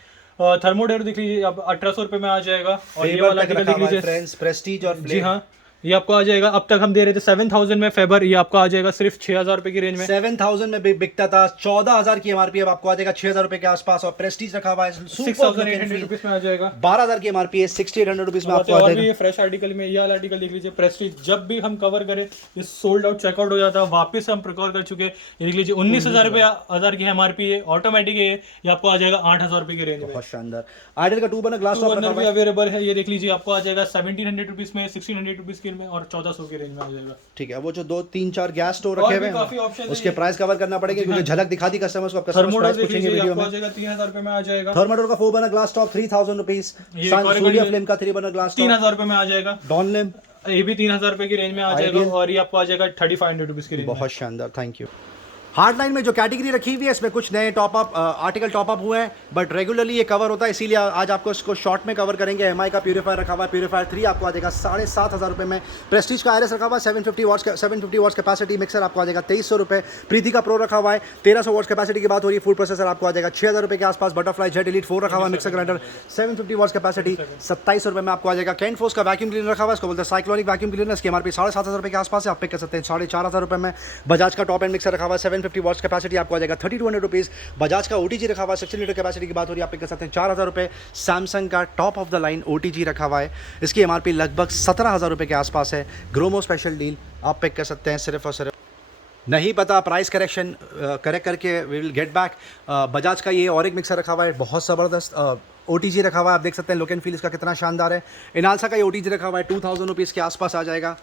थर्मोडेर देख लीजिए, अब 1,800 रुपये में आ जाएगा। और ये वाला आर्टिकल देख लीजिए फ्रेंड्स, प्रेस्टीज और जी हाँ, ये आपको आ जाएगा। अब तक हम दे रहे थे 7,000 में फेबर, ये आपको आ जाएगा सिर्फ 6,000 रुपए की रेंज में। 7,000 में बिकता था, 14,000 की एमआरपी, अब आपको आ जाएगा 6,000 रुपए के आसपास। और प्रेस्टीज रखा हुआ है 6,800 रुपीज में आ जाएगा। 12,000 की एमआरपी है, 6,800 रुपीज में आपको आ और भी जाएगा। ये फ्रेश आर्टिकल में ये वाला आर्टिकल देख लीजिए, प्रेस्टीज। जब भी हम कवर करें ये सोल्ड आउट, चेकआउट हो जाता है, वापस हम प्रिकॉर कर चुके हैं। ये देख लीजिए 19,000 की एमआरपी है, ऑटोमेटिक है, ये आपको आ जाएगा 8,000 रुपए की रेंज में। बहुत शानदार। आइडल का 2 बर्नर ग्लास टॉप भी अवेलेबल है, ये देख लीजिए, आपको आ जाएगा 1,700 रुपीज में, 1,600 रुपीज की में, और 1,400 की रेंज में आ जाएगा। ठीक है, वो जो 2, 3, 4 गैस स्टोव रखे हुए हैं उसके प्राइस कवर करना पड़ेगा, क्योंकि झलक दिखा दी कस्टमर्स को। थर्मोडोर देख लीजिए, आपको आ जाएगा 3,000 रुपए में आ जाएगा। थर्मोडोर का 4 burner glass top 3,000 rupees. Surya flame का 3 बर्नर ग्लास टॉप 3,000 रुपए में आ जाएगा। डॉनलेम ये भी 3,000 रुपए की रेंज में आ जाएगा। और ये आपको आ जाएगा 3,500 रुपीज की रेंज में। बहुत शानदार, थैंक यू। हार्डलाइन में जो कैटेगरी रखी हुई है इसमें कुछ नए टॉपअप आर्टिकल टॉपअप हुए हैं, बट रेगुलरली ये कवर होता है, इसीलिए आज आपको इसको शॉर्ट में कवर करेंगे। एमआई का प्यूरीफायर रखा हुआ है, प्यूरीफायर 3 आपको आ जाएगा 7,500 रुपये में। प्रेस्टीज का आरएस रखा हुआ है 750 वॉट्स कैपेसिटी मिक्सर आपको आ जाएगा 2,300 रुपये। प्रीति का प्रो रखा हुआ है 1,300 वॉट्स कैपेसिटी की बात हो रही है। फूड प्रोसेसर आपको आ जाएगा 6,000 रुपये के आसपास। बटरफ्लाई जेट एलीट 4 रखा हुआ है मिक्सर ग्राइंडर 750 वॉट्स कैपेसिटी 2,700 रुपये में आपको आ जाएगा। कैनफोर्स का वैक्यूम क्लीनर रखा हुआ है, इसको बोलते हैं साइक्लोनिक वैक्यूम क्लीनर, इसकी एमआरपी 7,500 रुपये के आसपास है, आप पिक कर सकते हैं 4,500 रुपये में। बजाज का टॉप एंड मिक्सर रखा हुआ है 750 वॉट्स कैपेसिटी आपको आ जाएगा 3,200 रुपीज़। बजाज का ओटीजी रखा हुआ है 16 लीटर कैपेसिटी की बात हो रही है, आप पिक कर सकते हैं 4,000 रुपये। सैमसंग का top of the line OTG रखा हुआ है, इसकी एमआरपी लगभग 17,000 रुपये के आसपास है। ग्रोमो स्पेशल डील आप पिक कर सकते हैं सिर्फ और सिर्फ नहीं पता प्राइस करेक्शन करेक्ट करके we will get back. Bajaj का ये और एक मिक्सर रखा हुआ है, बहुत ज़बरदस्त OTG रखा हुआ है, आप देख सकते हैं लुक एंड फील इसका कितना शानदार है। इनालसा का ये OTG रखा हुआ है, 2000 रुपीज़ के आसपास आ जाएगा।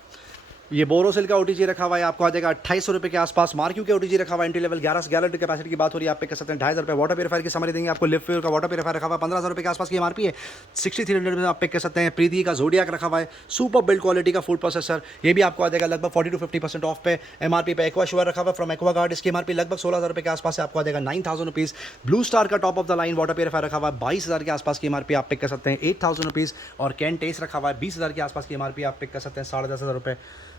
ये बोरोसिल का OTG रखा हुआ है, आपको आ जाएगा 2800 रुपये के आसपास। मार्क्यू के OTG रखा हुआ है, एंट्री लेवल 11 लीटर कैपेसिटी की बात हो रही है, आप पे कर सकते हैं 2500 रुपये। वाटर प्यूरीफायर की समरी देंगे आपको, लिफ्ट फ्यूल का वाटर प्यूरीफायर रखा हुआ है 15,000 रुपये के आसपास की MRP है, 6300 में आप पे कर सकते हैं। प्रीति का जोडियाक रखा हुआ है, सुपर बिल्ड क्वालिटी का फूड प्रोसेसर, ये भी आपको आ जाएगा लगभग 40 to 50% ऑफ पे MRP पे। एक्वा शुअर रखा हुआ है फ्रॉम एक्वागार्ड, इसकी MRP लगभग 16,000 रुपये के आसपास से आपको आ जाएगा 9,000 रुपीज़। ब्लू स्टार का top of the line water purifier रखा हुआ है, 22,000 के आसपास की MRP आप पे कर सकते हैं 8,000 रुपीज़। और कैन टेस्ट रखा हुआ है 20,000 के आसपास की MRP आप पे कर सकते हैं 10,500 रुपये।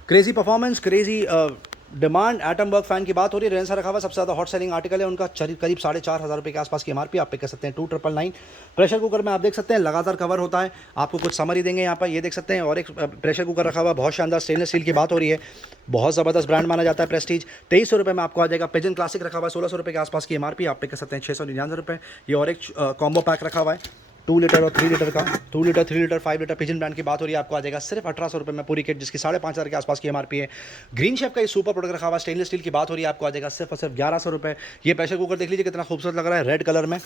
Crazy performance, crazy demand, Atomberg fan की बात हो रही है, रेंसा रखा हुआ है, सबसे ज़्यादा हॉट सेलिंग आर्टिकल है उनका, करीब 4,500 रुपये के आसपास की MRP आप पे कर सकते हैं 2999। प्रेशर कुकर में आप देख सकते हैं लगातार कवर होता है, आपको कुछ समरी देंगे यहाँ पर, ये देख सकते हैं। और एक प्रेशर कुकर रखा हुआ है बहुत शानदार, स्टेनलेस स्टील की बात हो रही है, बहुत ज़बरदस्त ब्रांड माना जाता है प्रेस्टीज, 2300 रुपये में आपको आ जाएगा। पिजन क्लासिक रखा हुआ है 1600 रुपये के आसपास की MRP आप पे कर सकते हैं 699 रुपये। ये और एक कॉम्बो पैक रखा हुआ है 2 लीटर और 3 लीटर का, 2 litre 3 litre 5 litre pigeon brand की बात हो रही है, आपको आ जाएगा सिर्फ 1800 रुपये में पूरी किट, जिसकी 5,500 के आसपास की MRP है। ग्रीन शेफ का ये सुपर प्रोडक्ट रखा हुआ है, स्टेनलेस स्टील की बात हो रही है, आपको आ जाएगा सिर्फ और सिर्फ 1100 रुपये। ये प्रेशर कुकर देख लीजिए कितना खूबसूरत लग रहा है, रेड कलर में,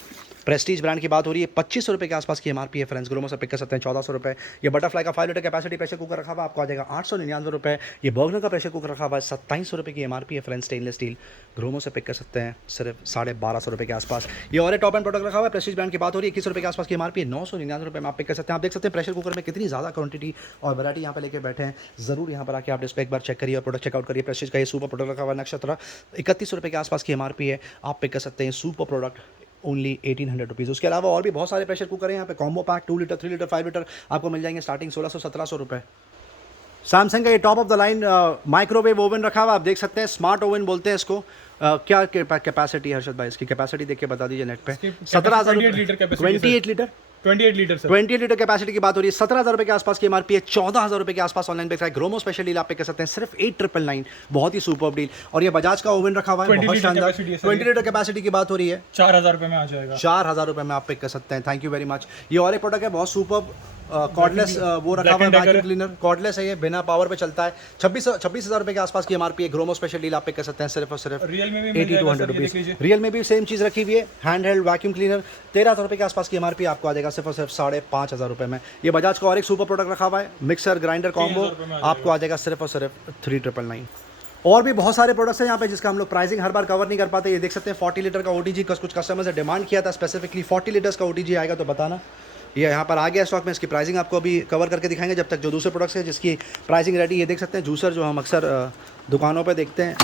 प्रेस्टीज ब्रांड की बात हो रही है, 2500 रुपये के आसपास की MRP है फ्रेंड्स। ग्रोमो से पिक कर सकते हैं 1400 रुपये। ये बटरफ्लाई का 5 लीटर कैपेसिटी प्रेशर कुकर रखा हुआ है, आपको आ जाएगा 899 रुपये। ये बर्गनर का प्रेशर कुकर रखा हुआ है 2700 रुपये की MRP है फ्रेंड्स, स्टेनलेस स्टील। ग्रोमो से पिक कर सकते हैं सिर्फ 1250 रुपये के आसपास। ये और एक टॉप एंड प्रोडक्ट रखा हुआ है, प्रेस्टीज ब्रांड की बात हो रही है, 21 रुपये के आसपास की MRP है, 999 रुपये में आप पिक कर सकते हैं। आप देख सकते हैं प्रेशर कुकर में कितनी ज़्यादा क्वांटिटी और वैरायटी यहाँ पे लेके बैठे हैं। ज़रूर यहाँ पर आके आप डिस्प्ले एक बार चेक करिए और प्रोडक्ट चेकआउट करिए। प्रेस्टीज का ये सुपर प्रोडक्ट रखा हुआ है नक्षत्र, 31 रुपये के आसपास की MRP है, आप पिक कर सकते हैं सुपर प्रोडक्ट ओनली 1800 रुपीज़। उसके अलावा और भी बहुत सारे प्रेशर कुकर हैं यहाँ पे, combo pack 2 litre 3 litre 5 litre आपको मिल जाएंगे स्टार्टिंग 1600-1700 रुपये। सैमसंग का ये top of the line microwave oven रखा हुआ, आप देख सकते हैं स्मार्ट ओवन बोलते हैं इसको। क्या कैपेसिटी है हर्षद भाई, इसकी कैपेसिटी देख के बता दीजिए नेट पे। 17,000 litre, 28 litre 28 litre sir, 28 litre capacity की बात हो रही है, 17,000 रुपये के आसपास की MRP है, 14,000 रुपये के आसपास ऑनलाइन बिक रहा है। ग्रोमो स्पेशल डील आप पे कर सकते हैं सिर्फ 8,999, बहुत ही सुपर डील। और ये बजाज का ओवन रखा हुआ है, बहुत शानदार, 20 लीटर कैपेसिटी की बात हो रही है, 4,000 रुपये में आ जाएगा, 4,000 रुपये में आप पिक कर सकते हैं। Thank you very much. ये और एक प्रोडक्ट है बहुत सुपर, कॉर्डलेस वो रखा हुआ है वैक्यूम क्लीनर, कॉर्डलेस है ये, बिना पावर पे चलता है, 26,000 रुपये के आसपास की MRP है। ग्रोमो स्पेशल डील आप पे कर सकते हैं सिर्फ और सिर्फ रियल में भी 80 to 100 रुपीज़। रियल में भी सेम चीज़ रखी हुई है, हैंड हेल्ड वैक्यूम क्लीनर, 13,000 रुपये के आसपास की MRP आपको आ जाएगा सिर्फ और सिर्फ 5,500 रुपये में। ये बजाज का और एक सुपर प्रोडक्ट रखा हुआ है, मिक्सर ग्राइंडर कॉम्बो, आपको आ जाएगा सिर्फ और सिर्फ 3,999। और भी बहुत सारे प्रोडक्ट्स हैं यहाँ पे जिसका हम लोग प्राइसिंग हर बार कवर नहीं कर पाते। ये देख सकते हैं 40 लीटर का OTG, कुछ कस्टमर्स ने डिमांड किया था स्पेसिफिकली 40 लीटर्स का OTG आएगा तो बताना। ये यहाँ पर आ गया स्टॉक में, इसकी प्राइसिंग आपको अभी कवर करके दिखाएंगे जब तक जो दूसरे प्रोडक्ट्स हैं जिसकी प्राइसिंग रेडी। ये देख सकते हैं जूसर जो हम अक्सर दुकानों पे देखते हैं,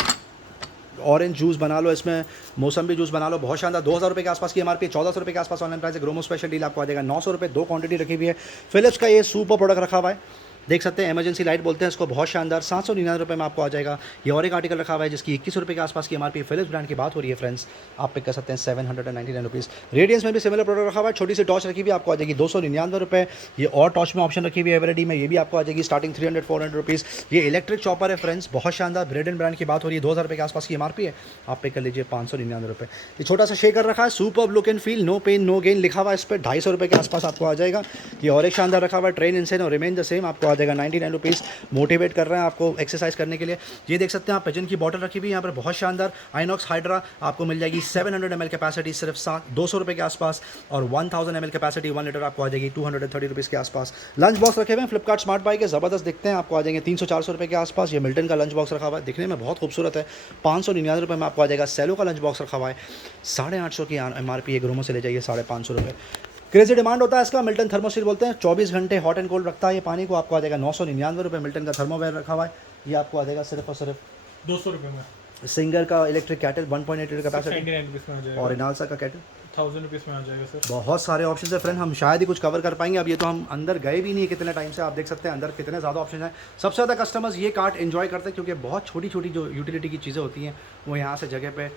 ऑरेंज जूस बना लो, इसमें मौसम्बी जूस बना लो, बहुत शानदार, 2,000 रुपये के आसपास की MRP, 1,400 रुपये के आसपास ऑनलाइन प्राइस है। ग्रोमो स्पेशल डील आपको आ जाएगा 900 रुपये, 2 क्वांटिटी रखी हुई है। फिलिप्स का ये सुपर प्रोडक्ट रखा हुआ है, देख सकते हैं इमरजेंसी लाइट बोलते हैं इसको, बहुत शानदार, 799 रुपये में आपको आ जाएगा। ये और एक आर्टिकल रखा हुआ है जिसकी 21 रुपये के आसपास की MRP, फिलिप्स ब्रांड की बात हो रही है फ्रेंड्स, आप पिक कर सकते हैं 799 रुपीज़। रेडियंस में भी सिमिलर प्रोडक्ट रखा हुआ है, छोटी सी टॉर्च रखी हुई आपको आ जाएगी 299 रुपये। ये और टॉर्च में ऑप्शन रखी हुई है एवरेडी में, ये भी आपको आ जाएगी स्टार्टिंग 300-400 रुपीज़। ये इलेक्ट्रिक चॉपर है फ्रेंड्स, बहुत शानदार, ब्रेडन ब्रांड की बात हो रही है, 2,000 रुपये के आसपास की MRP है, आप पे कर लीजिए 599 रुपये। ये छोटा सा शेकर रखा है, super look and feel, no pain no gain लिखा हुआ है इस पर, 250 रुपये के आसपास आपको आ जाएगा। ये और एक शानदार रखा हुआ है, ट्रेन इंसेन और रिमेन द सेम, आपको आ जाएगा 99 रुपीज़। मोटिवेट कर रहे हैं आपको एक्सरसाइज करने के लिए। ये देख सकते हैं आप पिजन की बॉटल रखी हुई है यहाँ पर, बहुत शानदार, आइनॉक्स हाइड्रा, आपको मिल जाएगी 700 ml कैपेसिटी सिर्फ 200 रुपये के आसपास, और 1000 ml कैपेसिटी 1 लीटर आपको आ जाएगी 230 रुपीज़ के आसपास। लंच बॉक्स रखे हुए हैं फ्लिपकार्ट स्मार्ट बाई के, ज़बरदस्त दिखते हैं, आपको आ जाएंगे 300-400 रुपये के आसपास। ये मिल्टन का लंच बॉक्स रखा हुआ है, दिखने में बहुत खूबसूरत है, 599 रुपये में आपको आ जाएगा। सेलो का लंच बॉक्स रखा हुआ है, 850 की MRP है, ग्रोमो से ले जाइए 550 रुपये। क्रेजी डिमांड होता है इसका, मिल्टन थर्मोस्टेट बोलते हैं, 24 घंटे हॉट एंड कोल्ड रखता है ये पानी को, आपको आ जाएगा 999 रुपये। मिल्टन का थर्मोवेयर रखा हुआ है, ये आपको आ जाएगा सिर्फ और सिर्फ 200 रुपये में। सिंगर का electric cattle 1.8 litre capacity, 99 rupees में आ जाएगा। और इनालसा का कैटल 1000 रुपीज़ में आ जाएगा सर। बहुत सारे ऑप्शन है फ्रेंड, हम शायद ही कुछ कवर कर पाएंगे। अब ये तो हम अंदर गए भी नहीं है कितने टाइम से, आप देख सकते हैं अंदर कितने ज़्यादा ऑप्शन हैं। सबसे ज़्यादा कस्टमर्स ये कार्ट एंजॉय करते हैं क्योंकि बहुत छोटी छोटी जो यूटिलिटी की चीज़ें होती हैं वो यहाँ से जगह पे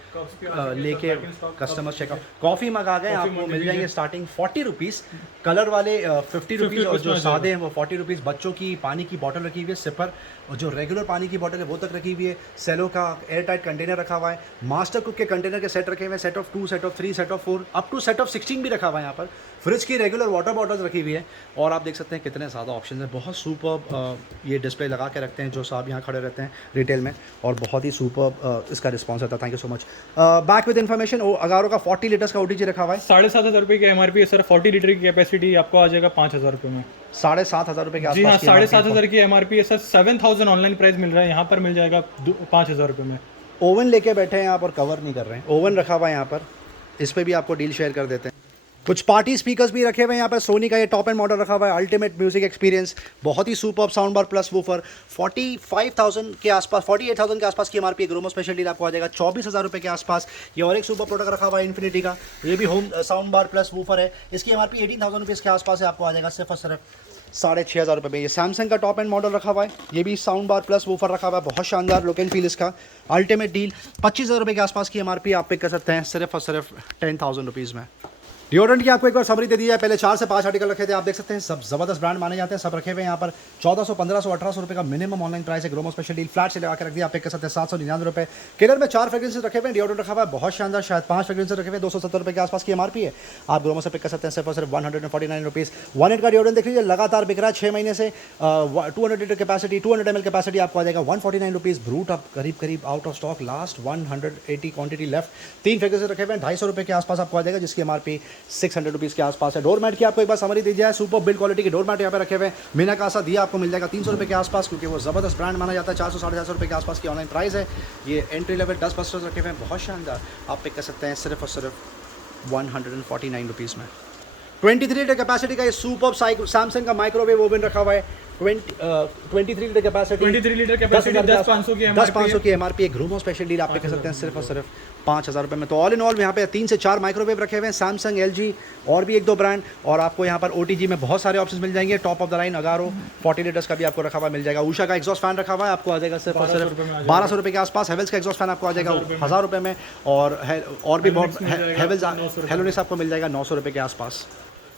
लेके कस्टमर्स चेकआउट। कॉफ़ी मंगा गए, आपको मिल जाएंगे स्टार्टिंग 40 रुपीज़, कलर वाले 50 रुपीज़, और जो सादे हैं वो 40 रुपीज़। बच्चों की पानी की बॉटल रखी हुई है सिपर, और जो रेगुलर पानी की बॉटल है वो तक रखी हुई है। सेलो का एयर टाइट कंटेनर रखा हुआ है, मास्टर कुक के कंटेनर के सेट रखे हुए हैं, set of 2, set of 3, set of 4, up to set of 16 भी रखा हुआ है यहाँ पर। फ्रिज की रेगुलर वाटर बॉटल्स रखी हुई है और आप देख सकते हैं कितने ज़्यादा ऑप्शन हैं। बहुत सुपर ये डिस्प्ले लगा के रखते हैं जो साहब यहाँ खड़े रहते हैं रिटेल में, और बहुत ही सुपर इसका रिस्पॉन्स रहता है। Thank you so much. Back with information, Agaro का 40 लीटर्स का OTG रखा हुआ है। 7,500 रुपये की MRP है सर। 40 लीटर की कैपेसिटी आपको आ जाएगा 5,000 रुपये में। 7,500 रुपये के जी हाँ, आसपास 7,500 की MRP है सर। 7,000 ऑनलाइन प्राइस मिल रहा है, यहाँ पर मिल जाएगा 5,000 रुपये में। ओवन लेके बैठे हैं आप और कवर नहीं कर रहे हैं। ओवन रखा हुआ है यहाँ पर, इस पर भी आपको डील शेयर कर देते हैं। कुछ पार्टी स्पीकर्स भी रखे हुए हैं यहाँ पर। सोनी का ये टॉप एंड मॉडल रखा हुआ है, अल्टीमेट म्यूजिक एक्सपीरियंस, बहुत ही super sound bar plus woofer. 45,000 के आसपास, 48,000 के आसपास की MRP। ग्रोमो स्पेशल डील आपको आ जाएगा 24,000 रुपये के आसपास। ये और एक सुपर प्रोडक्ट रखा हुआ है इन्फिनिटी का, ये भी home sound bar plus woofer है। इसकी MRP 18,000 रुपीज़ के आसपास है, आपको आ जाएगा सिर्फ और सिर्फ 6,500 रुपये में। ये सैमसंग का टॉप एंड मॉडल रखा हुआ है, ये भी साउंड बार प्लस वूफर रखा हुआ है, बहुत शानदार लुक एंड फील इसका। अल्टीमेट डील 25,000 रुपये के आसपास की MRP आप पिक कर सकते हैं सिर्फ और सिर्फ 10,000 रुपीज़ में। डिओड्रेंट की आपको एक बार समरी दे दी जाए। पहले 4 से 5 आर्टिकल रखे थे, आप देख सकते हैं सब ज़बरदस्त ब्रांड माने जाते हैं, सब रखे हुए हैं यहाँ पर। 1,400, 1,500, 1,800 रुपये का मिनिमम ऑनलाइन प्राइस है। ग्रोमो स्पेशल डील फ्लैट से लगा के रख दिया, आप पिक कर सकते हैं 799 रुपये। किलर में 4 फ्रेग्रेंसेस रखे हुए हैं, डिओड्रेंट रखा हुआ है बहुत शानदार, शायद 5 फ्रेग्रेंसेस रखे हुए हैं। 270 रुपये के आसपास की MRP है, आप ग्रोमो से पिक कर सकते हैं सिर्फ और सिर्फ 149 रुपीज़। 1 का डिओड्रेंट देख लीजिए, लगातार बिक रहा है 6 महीने से। 200 लीटर कैपेसिटी, 200 ml कैपेसिटी आपको आ जाएगा 149 रुपीज़। ब्रूट आप करीब out of stock, last 180 quantity left. 3 fragrances रखे हुए हैं, 250 रुपये के आसपास आपको आ जाएगा, जिसकी MRP 600 रुपीज़ के आसपास है। डोरमैट की आपको एक बार समरी दी जाए, सुपर बिल्ड क्वालिटी के डोरमैट यहाँ पे रखे हुए हैं। मीना कासा दिया आपको मिल जाएगा 300 रुपये के आसपास, क्योंकि वो ज़बरदस्त ब्रांड माना जाता है। 400, 450 रुपये के आसपास की ऑनलाइन प्राइस है। ये एंट्री लेवल 10 बस्टर्स रखे हुए हैं, बहुत शानदार, आप पिक कर सकते हैं सिर्फ और सिर्फ 149 रुपीज़ में। 23 लीटर कैपेसिटी का ये सुपर सैमसंग का माइक्रोवेव ओवन रखा हुआ है। 23 लीटर कैपेसिटी, 23 लीटर कैपेसिटी, 10,500 की MRP 10,500 की MRP। एक ग्रोमो स्पेशल डील आप पिक कर सकते हैं सिर्फ और सिर्फ 5,000 रुपये में। तो ऑल इन ऑल यहाँ पे 3 से 4 माइक्रोवेव रखे हुए हैं, सैमसंग, LG और भी 1-2 ब्रांड। और आपको यहाँ पर OTG में बहुत सारे ऑप्शंस मिल जाएंगे। Top of the line Agaro 40 litres का भी आपको रखा हुआ मिल जाएगा। उषा का एग्जॉस्ट फैन रखा हुआ है, आपको आ जाएगा सिर्फ और सिर्फ 1,200 रुपये के आसपास। हेवल्स का एग्जॉस्ट फैन आपको आ जाएगा 1,000 रुपये में। और भी बहुत हेवल्स हेलोनिक्स आपको मिल जाएगा 900 रुपये के आसपास।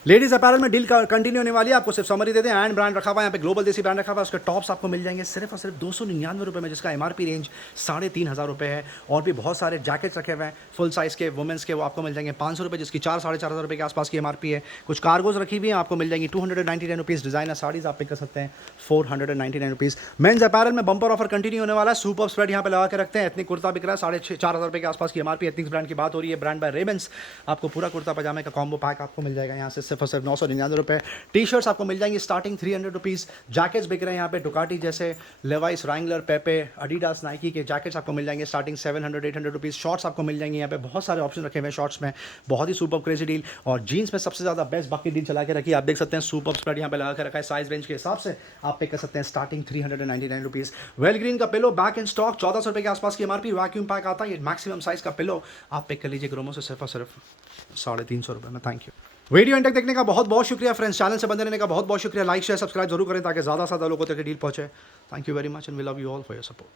लेडीज़ अपैरल में डील कंटिन्यू होने वाली है, आपको सिर्फ समरी दे दें। एंड ब्रांड रखा हुआ है यहाँ पे, ग्लोबल देसी ब्रांड रखा हुआ है, उसके टॉप्स आपको मिल जाएंगे सिर्फ और सिर्फ 299 रुपये में, जिसका MRP रेंज 3,500 रुपये है। और भी बहुत सारे जैकेट्स रखे हुए हैं फुल साइज़ के वुमेंस के, वो आपको मिल जाएंगे 500 रुपये, जिसकी 4,500 रुपये के आसपास की MRP है। कुछ कार्गोज रखी हुई हैं, आपको मिल जाएंगी 299 रुपीज़। डिज़ाइनर साड़ीज़ आप पिक कर सकते हैं 499 रुपीज़। मेन्स अपैरल में बम्पर ऑफर कंटिन्यू होने वाला है, सुपर स्प्रेड यहाँ पे लगा के रखते हैं। एथनिक कुर्ता बिक रहा है 4,500 रुपये के आसपास की MRP। एथनिक्स ब्रांड की बात हो रही है, ब्रांड बाय रेबन्स। आपको पूरा कुर्ता पजामे का कॉम्बो पैक आपको मिल जाएगा यहाँ से सिर्फ और सिर्फ 999 रुपये। टी शर्ट्स आपको मिल जाएंगी स्टार्टिंग 300 रुपीज़। जैकेट्स बिक रहे हैं यहाँ पे, डुकाटी जैसे, लेवाइस, रैंगलर, पेपे, एडिडास, नाइकी के जैकेट्स आपको मिल जाएंगे स्टार्टिंग 700-800 रुपीज़। शॉर्ट्स आपको मिल जाएंगे यहाँ पे, बहुत सारे ऑप्शन रखे हुए हैं शॉर्ट्स में, बहुत ही सुपर क्रेजी डील। और जीन्स में सबसे ज़्यादा बेस्ट बाकी डील चला के रखी है, आप देख सकते हैं सुपर स्प्रेड यहाँ पे लगा के रखा है। साइज रेंज के हिसाब से आप पे कर सकते हैं स्टार्टिंग 399 रुपीज़। वेल ग्रीन का पिलो बैक इन स्टॉक 1,400 रुपये के आसपास की MRP। वैक्यूम पैक आता है, ये मैक्सिमम साइज का पिलो आप पिक कर लीजिए ग्रोमो से सिर्फ और सिर्फ 350 रुपये में। Thank you. वीडियो एंड तक देखने का बहुत बहुत शुक्रिया फ्रेंड्स। चैनल से बंदे रहने का बहुत बहुत शुक्रिया। लाइक शेयर सब्सक्राइब जरूर करें ताकि ज़्यादा से ज़्यादा लोगों तक डील पहुंचे। Thank you very much and we love you all for your support.